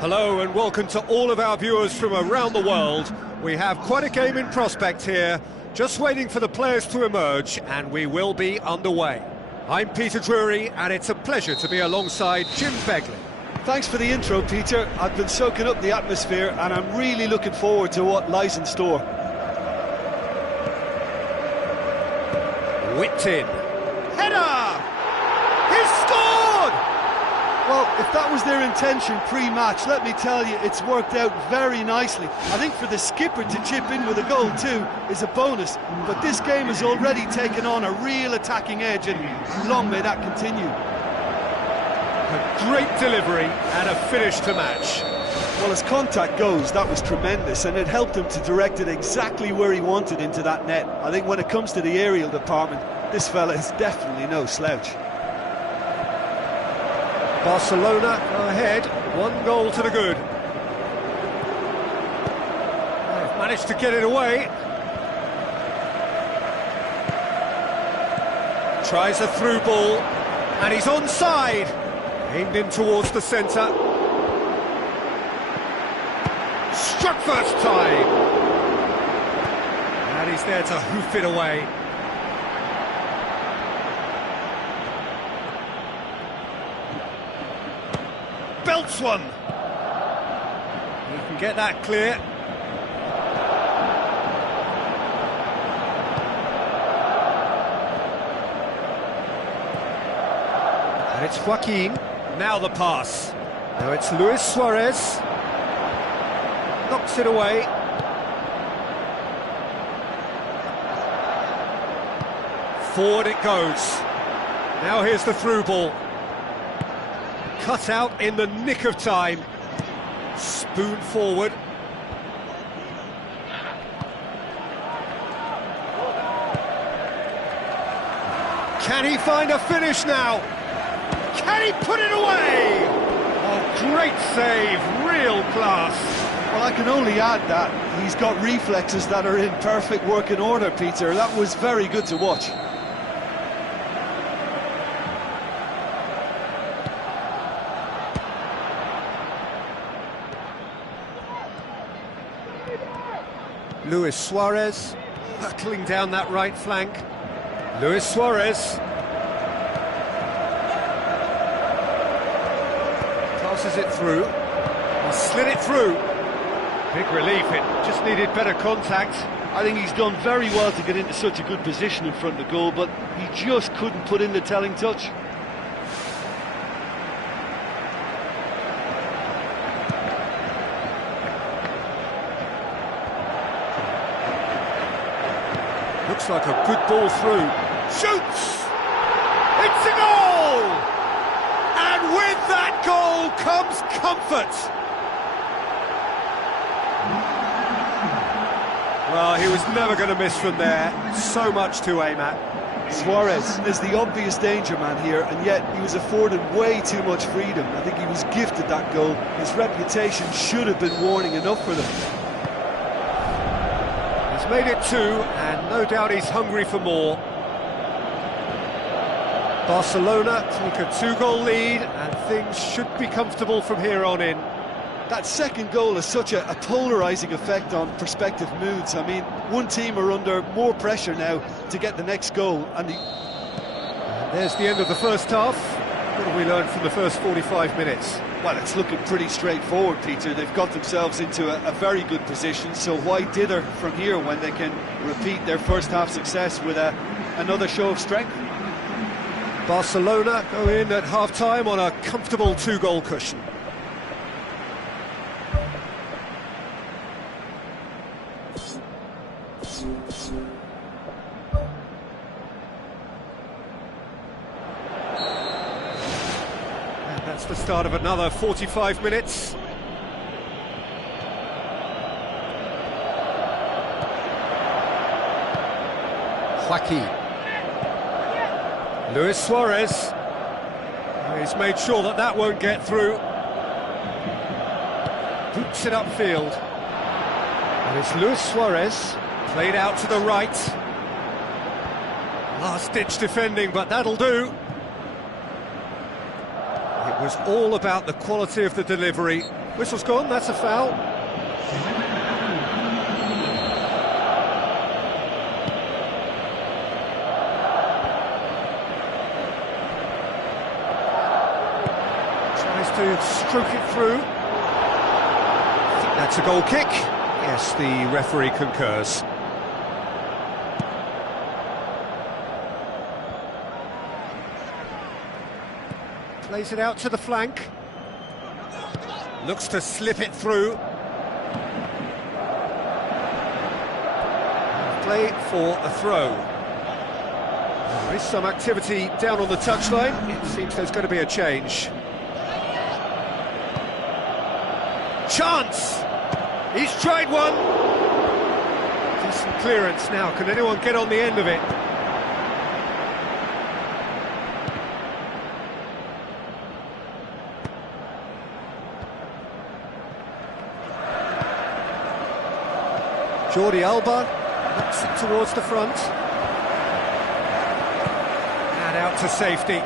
Hello and welcome to all of our viewers from around the world. We have quite a game in prospect here, just waiting for the players to emerge, and we will be underway. I'm Peter Drury, and it's a pleasure to be alongside Jim Begley. Thanks for the intro, Peter. I've been soaking up the atmosphere, and I'm really looking forward to what lies in store. Whipped in. Header! He's scored! Well, if that was their intention pre-match, let me tell you, it's worked out very nicely. I think for the skipper to chip in with a goal too is a bonus, but this game has already taken on a real attacking edge, and long may that continue. A great delivery and a finish to match. Well, as contact goes, that was tremendous, and it helped him to direct it exactly where he wanted into that net. I think when it comes to the aerial department, this fella is definitely no slouch. Barcelona ahead, 1 goal to the good. They've managed to get it away. Tries a through ball, and he's onside. Aimed in towards the centre. Struck first time. And he's there to hoof it away. Belts one. He can get that clear. And it's Joaquin. Now the pass. Now it's Luis Suarez. Knocks it away. Forward it goes. Now here's the through ball. Cut out in the nick of time. Spoon forward. Can he find a finish now? Can he put it away? Oh, great save, real class. Well, I can only add that he's got reflexes that are in perfect working order, Peter. That was very good to watch. Luis Suarez, hurtling down that right flank. Luis Suarez. Passes it through. He slid it through. Big relief, it just needed better contact. I think he's done very well to get into such a good position in front of the goal, but he just couldn't put in the telling touch. Looks like a good ball through. Shoots! It's a goal! And with that goal comes comfort. Well, he was never going to miss from there. So much to aim at. Suarez is the obvious danger man here, and yet he was afforded way too much freedom. I think he was gifted that goal. His reputation should have been warning enough for them. He's made it 2, and no doubt he's hungry for more. Barcelona take a 2-goal lead, and things should be comfortable from here on in. That second goal has such a polarising effect on prospective moods. I mean, one team are under more pressure now to get the next goal, and there's the end of the first half. What have we learned from the first 45 minutes? Well, it's looking pretty straightforward, Peter. They've got themselves into a very good position, so why dither from here when they can repeat their first half success with a another show of strength. Barcelona go in at half-time on a comfortable 2-goal cushion. And that's the start of another 45 minutes. Joaquin. Luis Suarez. He's made sure that that won't get through. Boots it upfield. And it's Luis Suarez, played out to the right. Last-ditch defending, but that'll do. It was all about the quality of the delivery. Whistle's gone, that's a foul. To stroke it through. I think that's a goal kick. Yes, the referee concurs. Plays it out to the flank. Looks to slip it through. Play for a throw. There is some activity down on the touchline. It seems there's going to be a change. Chance! He's tried one! Decent clearance now, can anyone get on the end of it? Jordi Alba knocks it towards the front. And out to safety.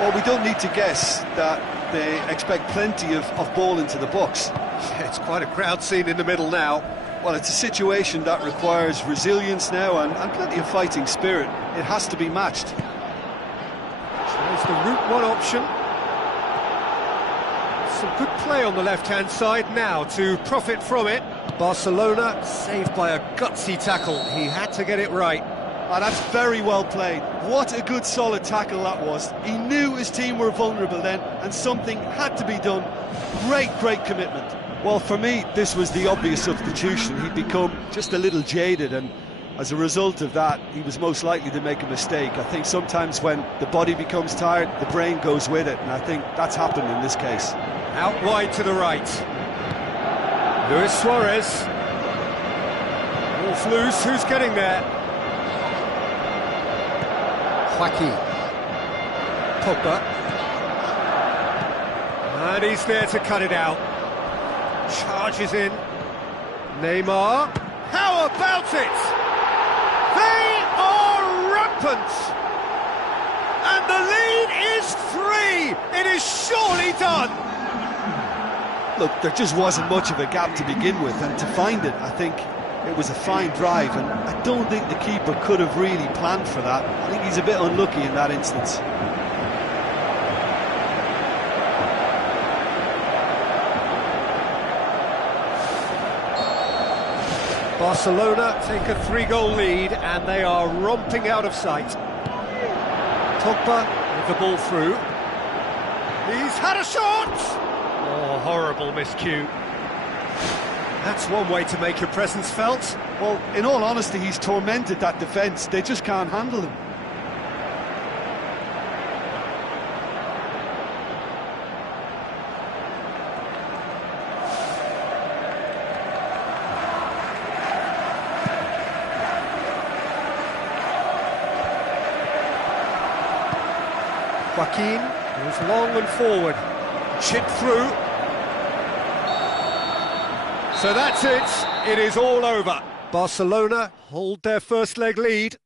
Well, we don't need to guess that they expect plenty of ball into the box. Yeah, it's quite a crowd scene in the middle now. Well, it's a situation that requires resilience now and plenty of fighting spirit. It has to be matched. There's the route one option. Some good play on the left-hand side now to profit from it. Barcelona saved by a gutsy tackle. He had to get it right. Oh, that's very well played. What a good solid tackle that was. He knew his team were vulnerable then and something had to be done. Great commitment. Well, for me, this was the obvious substitution. He'd become just a little jaded, and as a result of that, he was most likely to make a mistake. I think sometimes when the body becomes tired, the brain goes with it, and I think that's happened in this case. Out wide to the right. Luis Suarez. Ball's loose, who's getting there? Joaquin. Pogba. And he's there to cut it out. Charges in. Neymar. How about it? They are rampant! And the lead is 3! It is surely done! Look, there just wasn't much of a gap to begin with, and to find it, I think it was a fine drive, and I don't think the keeper could have really planned for that. I think he's a bit unlucky in that instance. Barcelona take a 3-goal lead, and they are romping out of sight. Pogba with the ball through. He's had a shot! Oh, horrible miscue. That's one way to make your presence felt. Well, in all honesty, he's tormented that defence. They just can't handle him. Joaquin goes long and forward. Chip through. So that's it. It is all over. Barcelona hold their first leg lead.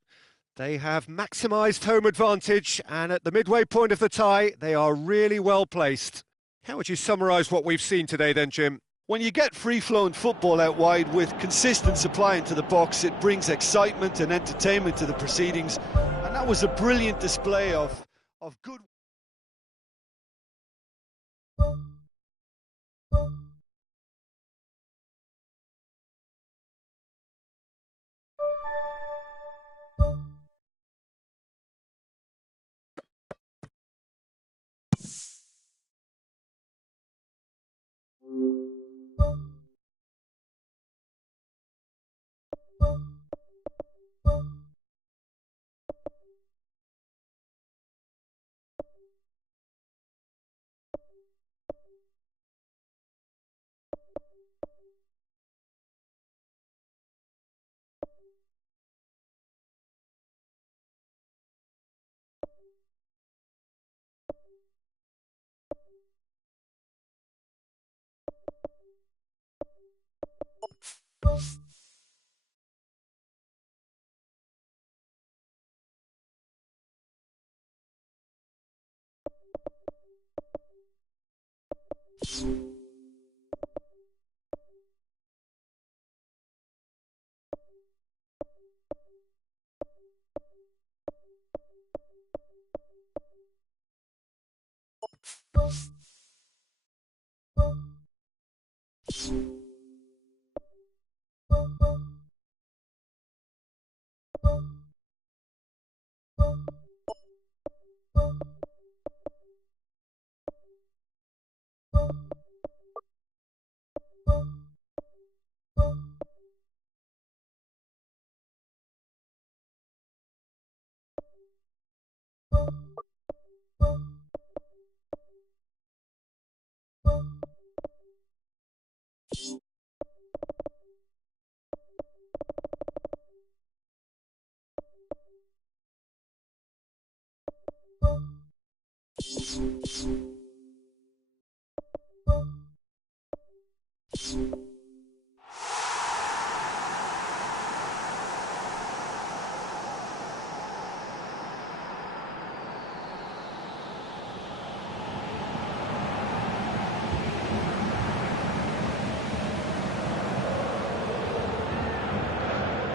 They have maximised home advantage, and at the midway point of the tie, they are really well placed. How would you summarise what we've seen today then, Jim? When you get free-flowing football out wide with consistent supply into the box, it brings excitement and entertainment to the proceedings, and that was a brilliant display of good...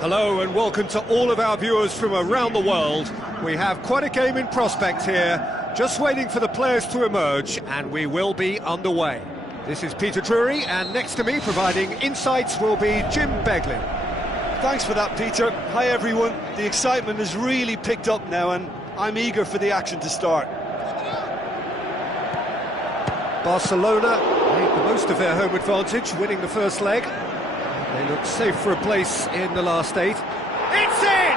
Hello and welcome to all of our viewers from around the world. We have quite a game in prospect here, just waiting for the players to emerge, and we will be underway. This is Peter Drury, and next to me providing insights will be Jim Beglin. Thanks for that, Peter. Hi everyone. The excitement has really picked up now and I'm eager for the action to start. Barcelona made the most of their home advantage, winning the first leg. They look safe for a place in the last 8. It's in!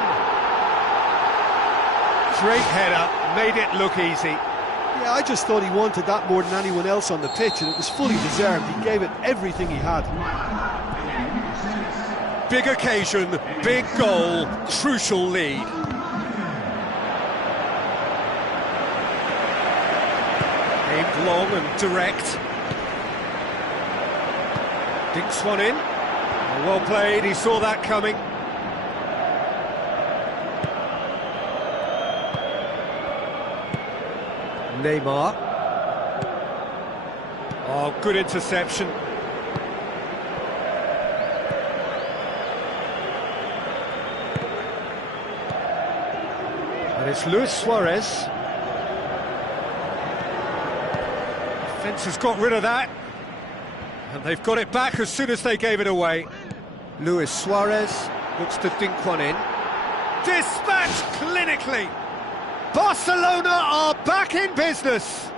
Great header, made it look easy. Yeah, I just thought he wanted that more than anyone else on the pitch, and it was fully deserved. He gave it everything he had. Big occasion, big goal, crucial lead. Aimed long and direct. Dinks one in. Well played, he saw that coming. Neymar. Oh, good interception. And it's Luis Suarez. Defence has got rid of that. And they've got it back as soon as they gave it away. Luis Suarez looks to dink one in. Dispatched clinically! Barcelona are back in business!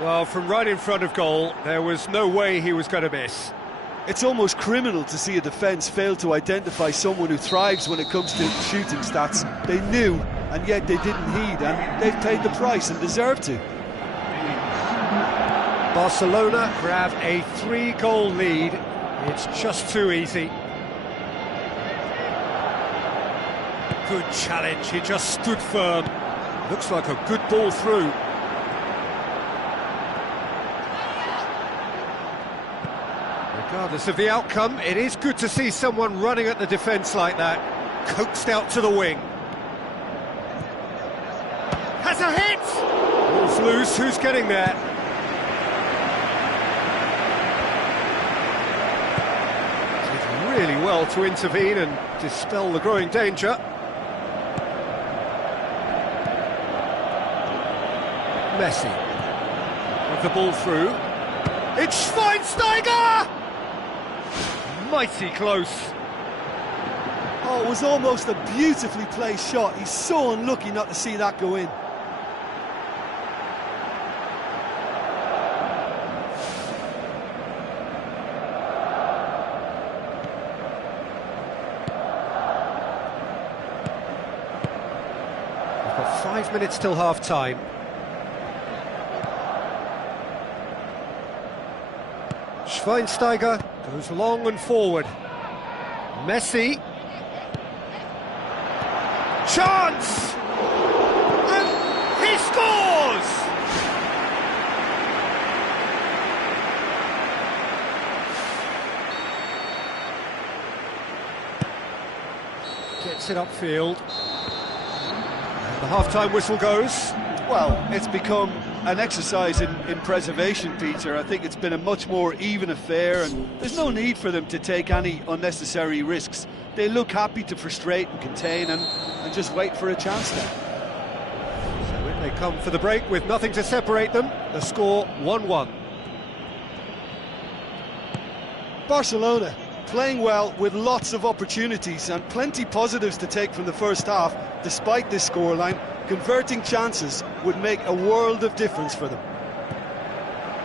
Well, from right in front of goal, there was no way he was going to miss. It's almost criminal to see a defence fail to identify someone who thrives when it comes to shooting stats. They knew, and yet they didn't heed, and they've paid the price and deserve to. Barcelona grab a 3-goal lead. It's just too easy. Good challenge, he just stood firm. Looks like a good ball through. Regardless of the outcome, it is good to see someone running at the defence like that. Coaxed out to the wing. Has a hit! Ball's loose, who's getting there? Really well to intervene and dispel the growing danger. Messi with the ball through. It's Schweinsteiger! Mighty close. Oh, it was almost a beautifully placed shot. He's so unlucky not to see that go in. We've got 5 minutes till half-time. Schweinsteiger goes long and forward. Messi. Chance! And he scores! Gets it upfield. And the half-time whistle goes. Well, it's become an exercise in preservation, Peter. I think it's been a much more even affair, and there's no need for them to take any unnecessary risks. They look happy to frustrate and contain and just wait for a chance then. So in they come for the break with nothing to separate them. The score 1-1. Barcelona playing well with lots of opportunities and plenty positives to take from the first half. Despite this scoreline, converting chances would make a world of difference for them.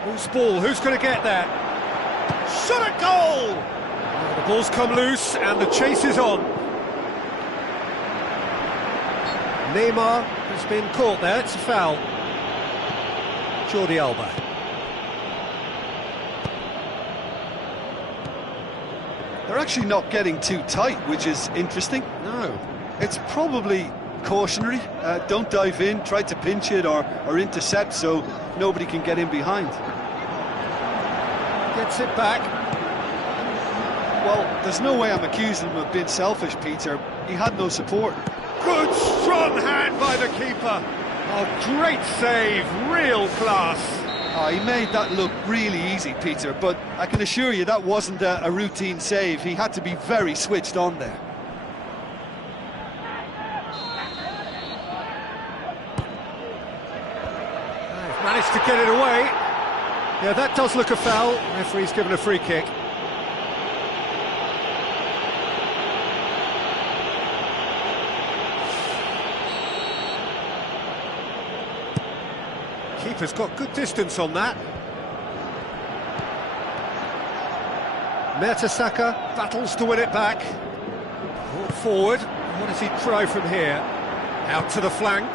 Who's ball? Who's going to get that? Shot at goal! The ball's come loose and the chase is on. Neymar has been caught there. It's a foul. Jordi Alba. They're actually not getting too tight, which is interesting. No. It's probably cautionary. Don't dive in, try to pinch it or intercept so nobody can get in behind. Gets it back. Well, there's no way I'm accusing him of being selfish, Peter. He had no support. Good strong hand by the keeper. Oh, great save, real class. Oh, he made that look really easy, Peter, but I can assure you that wasn't a routine save. He had to be very switched on there. They've managed to get it away. Yeah, that does look a foul. Referee's given a free kick. Keeper's got good distance on that. Mertesacker battles to win it back. Brought forward. What does he try from here? Out to the flank.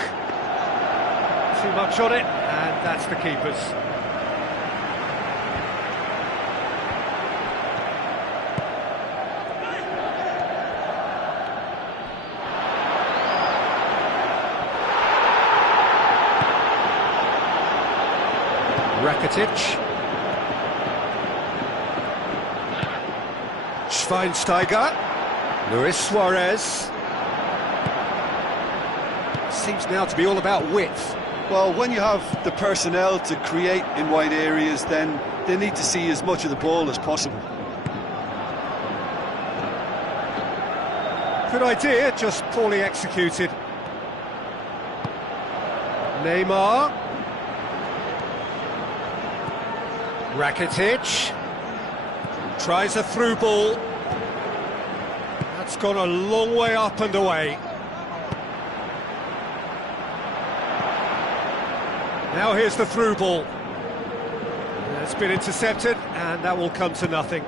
Too much on it, and that's the keeper's. Rakitic. Schweinsteiger. Luis Suarez. Seems now to be all about width. Well, when you have the personnel to create in wide areas, then they need to see as much of the ball as possible. Good idea, just poorly executed. Neymar. Rakitic tries a through ball. That's gone a long way up and away. Now here's the through ball. It's been intercepted and that will come to nothing.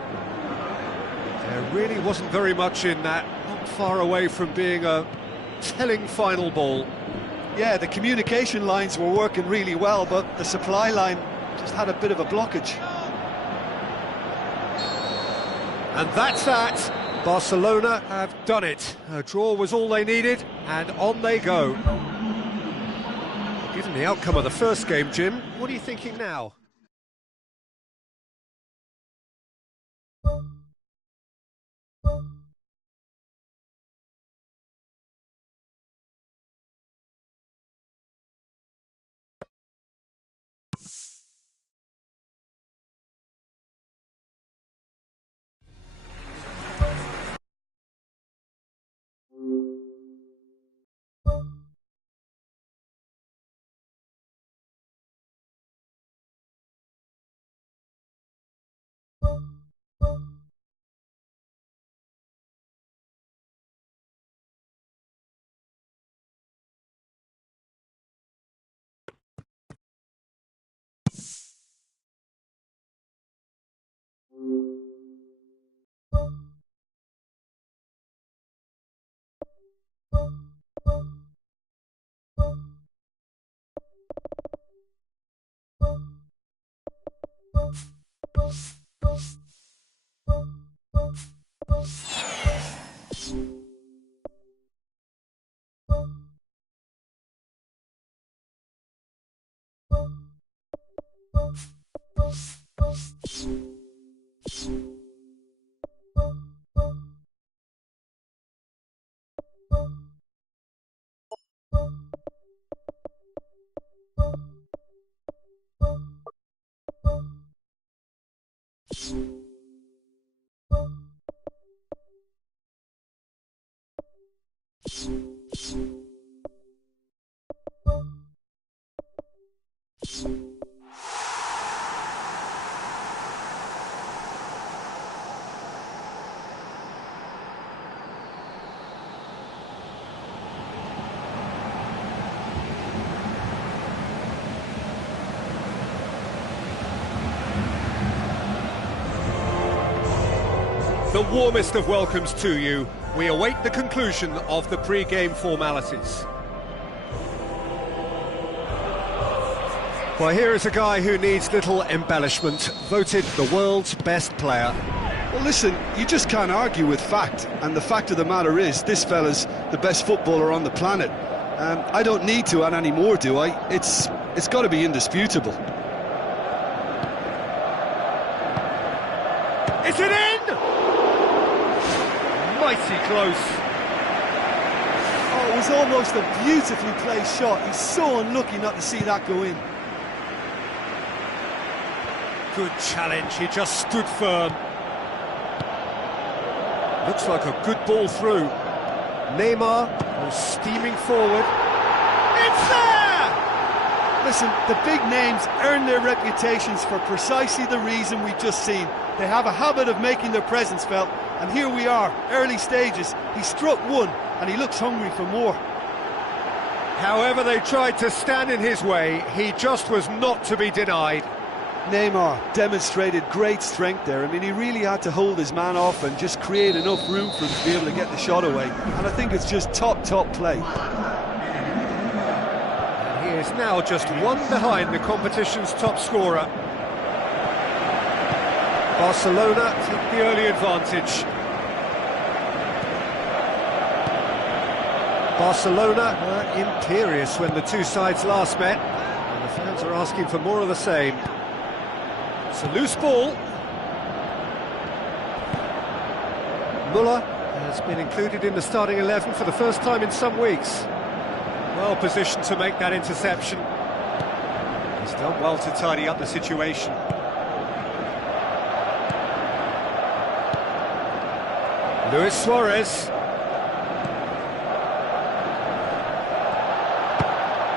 There really wasn't very much in that, not far away from being a telling final ball. Yeah, the communication lines were working really well, but the supply line just had a bit of a blockage. And that's that. Barcelona have done it. A draw was all they needed, and on they go. Given the outcome of the first game, Jim, what are you thinking now? The warmest of welcomes to you. We await the conclusion of the pre-game formalities. Well, here is a guy who needs little embellishment, voted the world's best player. Well, listen, you just can't argue with fact, and the fact of the matter is, this fella's the best footballer on the planet. I don't need to add any more, do I? It's got to be indisputable. Is it in? Mighty close. Oh, it was almost a beautifully placed shot. He's so unlucky not to see that go in. Good challenge, he just stood firm. Looks like a good ball through. Neymar was steaming forward. It's there! Listen, the big names earn their reputations for precisely the reason we've just seen. They have a habit of making their presence felt, and here we are, early stages. He struck one, and he looks hungry for more. However they tried to stand in his way, he just was not to be denied. Neymar demonstrated great strength there. I mean, he really had to hold his man off and just create enough room for him to be able to get the shot away. And I think it's just top play. And he is now just one behind the competition's top scorer. Barcelona take the early advantage. Barcelona were imperious when the two sides last met, and the fans are asking for more of the same. It's a loose ball. Müller has been included in the starting 11 for the first time in some weeks. Well positioned to make that interception. He's done well to tidy up the situation. Luis Suarez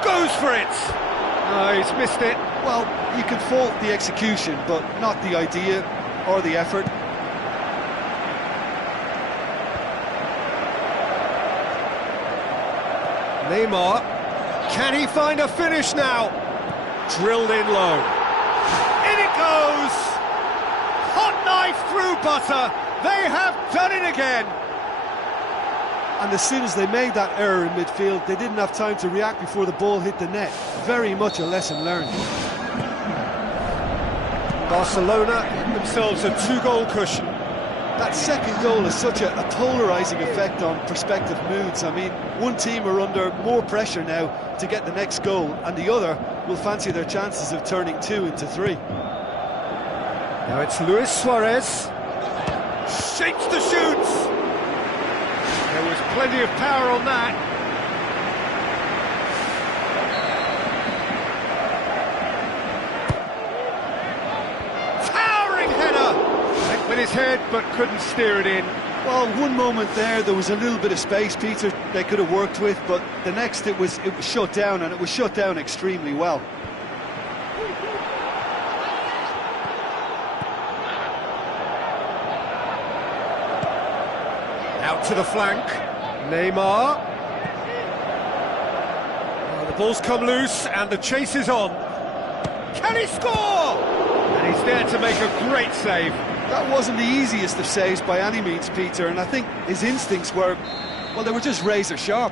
goes for it. Oh, he's missed it. Well, you can fault the execution, but not the idea or the effort. Neymar, can he find a finish now? Drilled in low. In it goes! Hot knife through butter. They have done it again. And as soon as they made that error in midfield, they didn't have time to react before the ball hit the net. Very much a lesson learned. Barcelona get themselves a two-goal cushion. That second goal has such a polarising effect on prospective moods. I mean, one team are under more pressure now to get the next goal, and the other will fancy their chances of turning 2 into 3. Now it's Luis Suarez. Shapes the shoots. There was plenty of power on that. Towering header! Went with his head but couldn't steer it in. Well, one moment there was a little bit of space, Peter, they could have worked with, but the next it was shut down, and it was shut down extremely well. Out to the flank, Neymar. Oh, the ball's come loose and the chase is on. Can he score? And he's there to make a great save. That wasn't the easiest of saves by any means, Peter, and I think his instincts were, well, they were just razor sharp.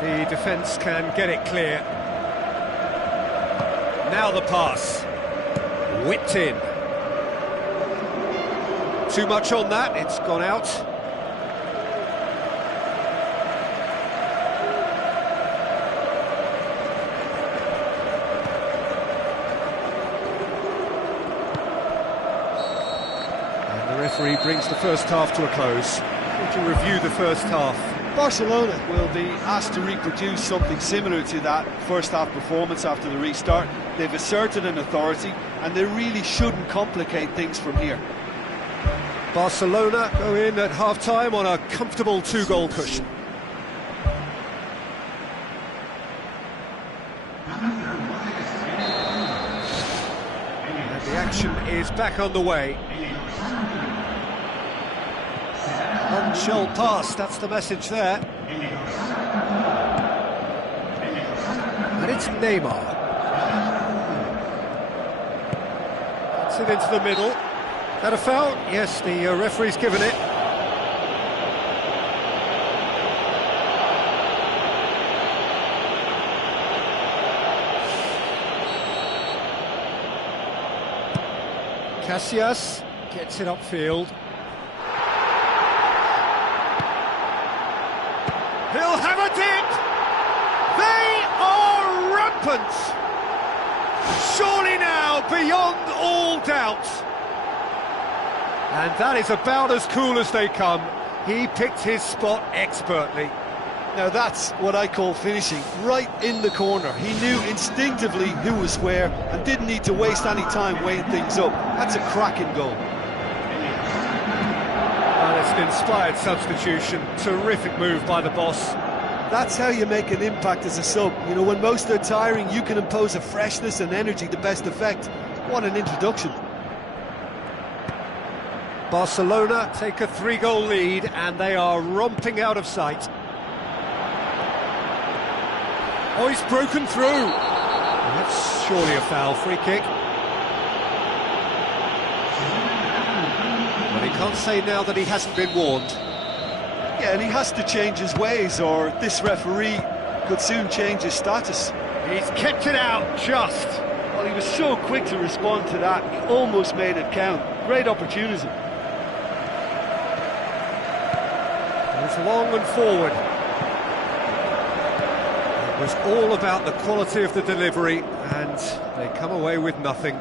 And the defence can get it clear. Now the pass. Whipped in. Too much on that, it's gone out. And the referee brings the first half to a close. To review the first half. Barcelona will be asked to reproduce something similar to that first half performance after the restart. They've asserted an authority, and they really shouldn't complicate things from here. Barcelona go in at half-time on a comfortable 2-goal cushion. And the action is back on the way. Unshell pass, that's the message there. And it's Neymar. It's it into the middle. That a foul? Yes, the referee's given it. Casillas gets it upfield. He'll have a dip! They are rampant! Surely now, beyond all doubt. And that is about as cool as they come. He picked his spot expertly. Now that's what I call finishing, right in the corner. He knew instinctively who was where and didn't need to waste any time weighing things up. That's a cracking goal. And it's an inspired substitution. Terrific move by the boss. That's how you make an impact as a sub. You know, when most are tiring, you can impose a freshness and energy to best effect. What an introduction. Barcelona take a 3-goal lead and they are romping out of sight. Oh, he's broken through. That's surely a foul, free kick. But he can't say now that he hasn't been warned. Yeah, and he has to change his ways or this referee could soon change his status. He's kept it out, just. Well, he was so quick to respond to that, he almost made it count. Great opportunity. It's long and forward. It was all about the quality of the delivery, and they come away with nothing.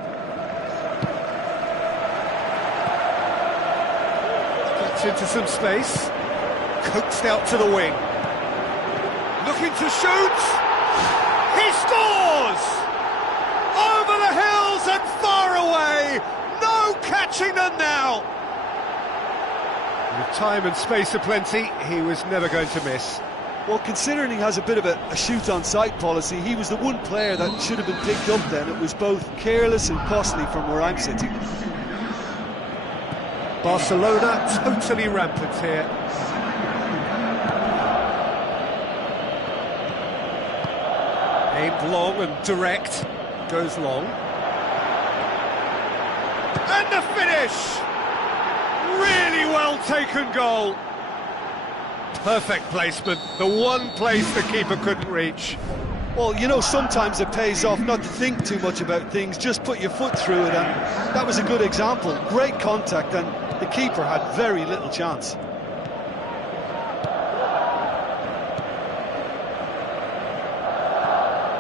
Gets into some space, coaxed out to the wing. Looking to shoot! He scores! Over the hills and far away! No catching them now! With time and space aplenty, he was never going to miss. Well, considering he has a bit of a shoot-on-sight policy, he was the one player that should have been picked up then. It was both careless and costly from where I'm sitting. Barcelona totally rampant here. Aimed long and direct, goes long. And the finish! Really well taken goal. Perfect placement, the one place the keeper couldn't reach. Well, you know, sometimes it pays off not to think too much about things, just put your foot through it, and that was a good example. Great contact, and the keeper had very little chance.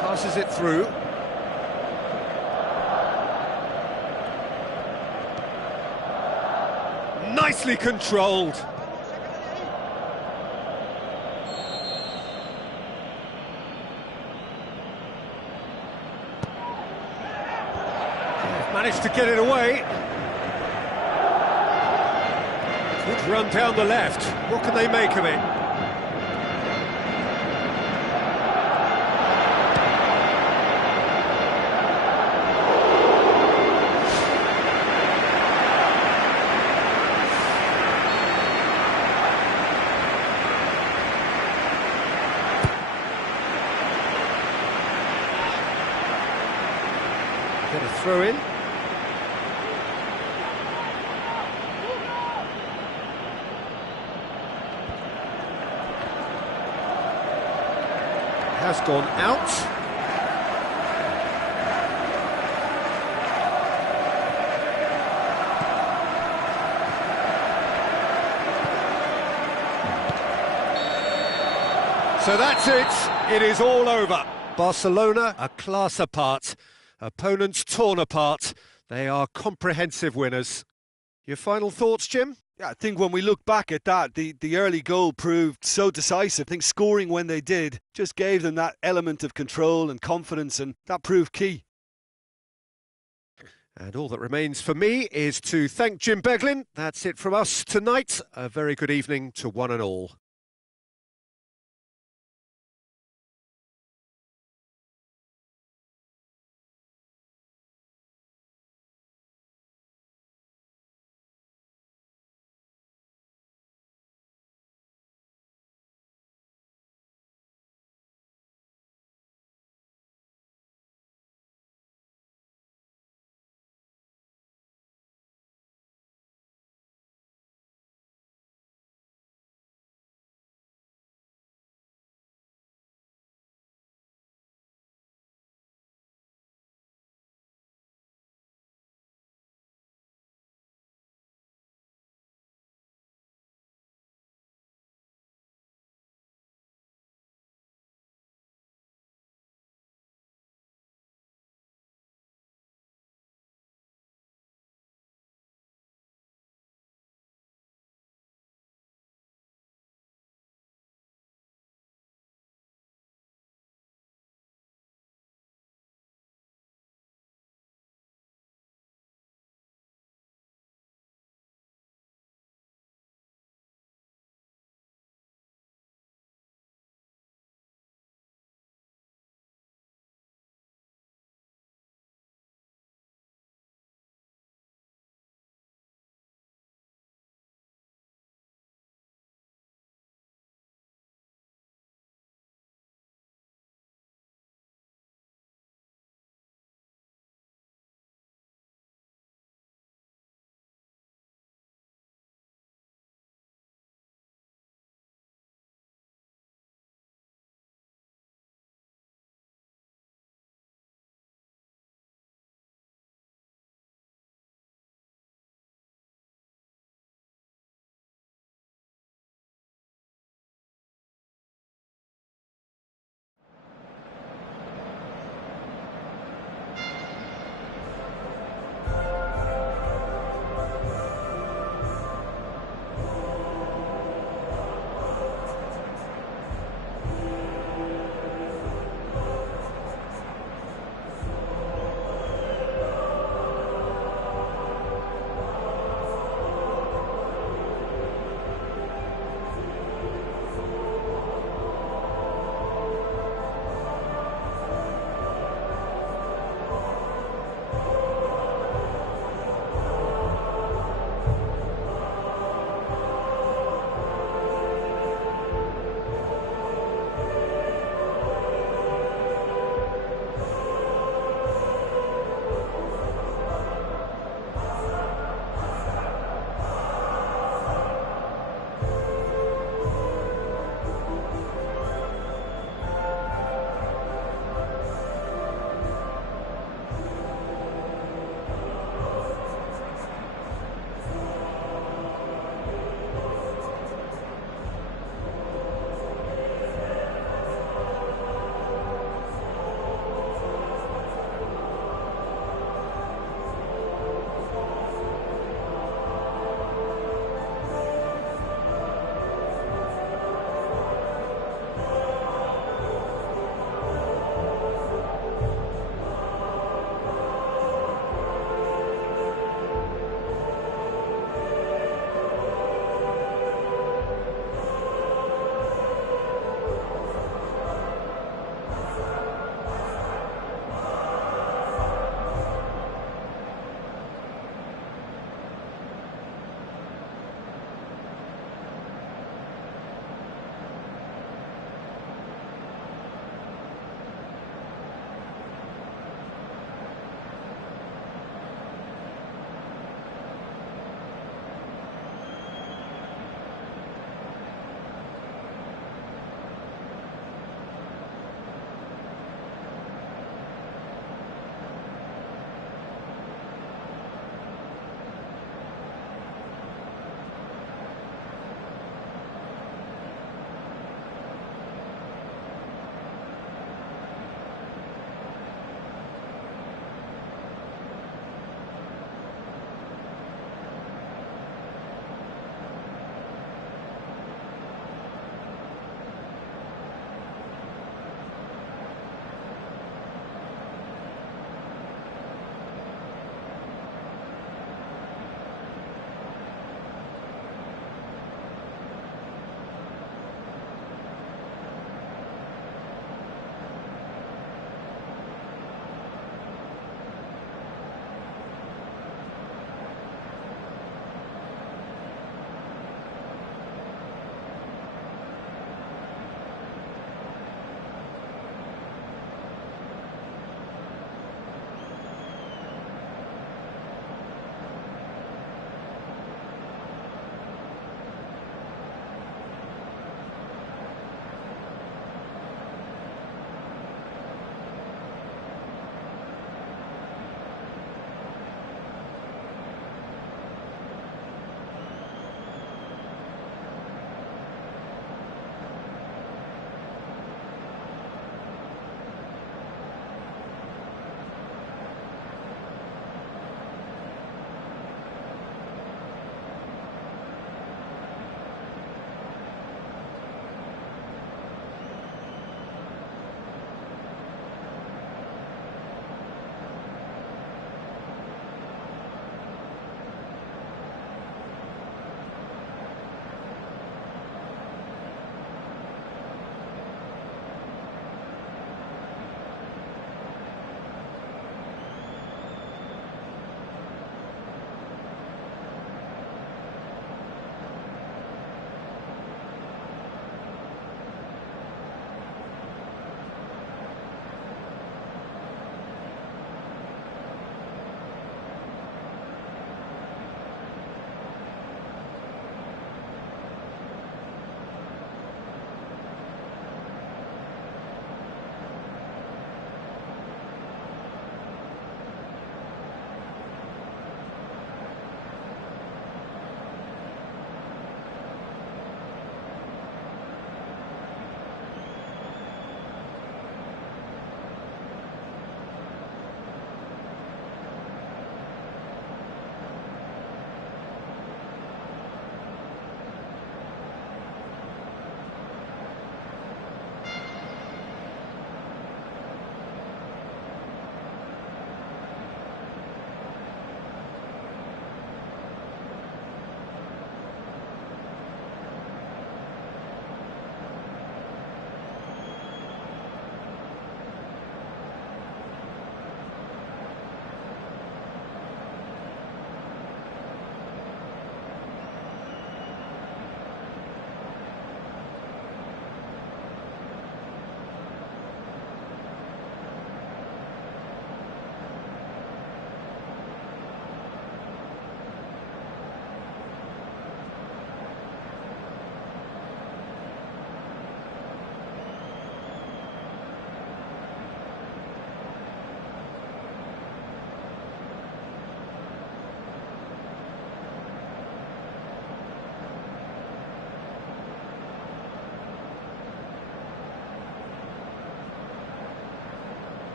Passes it through. Nicely controlled. They've managed to get it away. Good run down the left. What can they make of it? Get a throw in. Has gone out. So that's it. It is all over. Barcelona, a class apart. Opponents torn apart. They are comprehensive winners. Your final thoughts, Jim? Yeah, I think when we look back at that, the early goal proved so decisive. I think scoring when they did just gave them that element of control and confidence, and that proved key. And all that remains for me is to thank Jim Beglin. That's it from us tonight. A very good evening to one and all.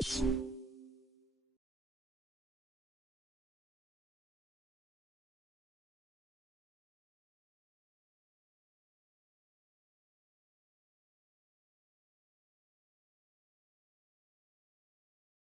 you.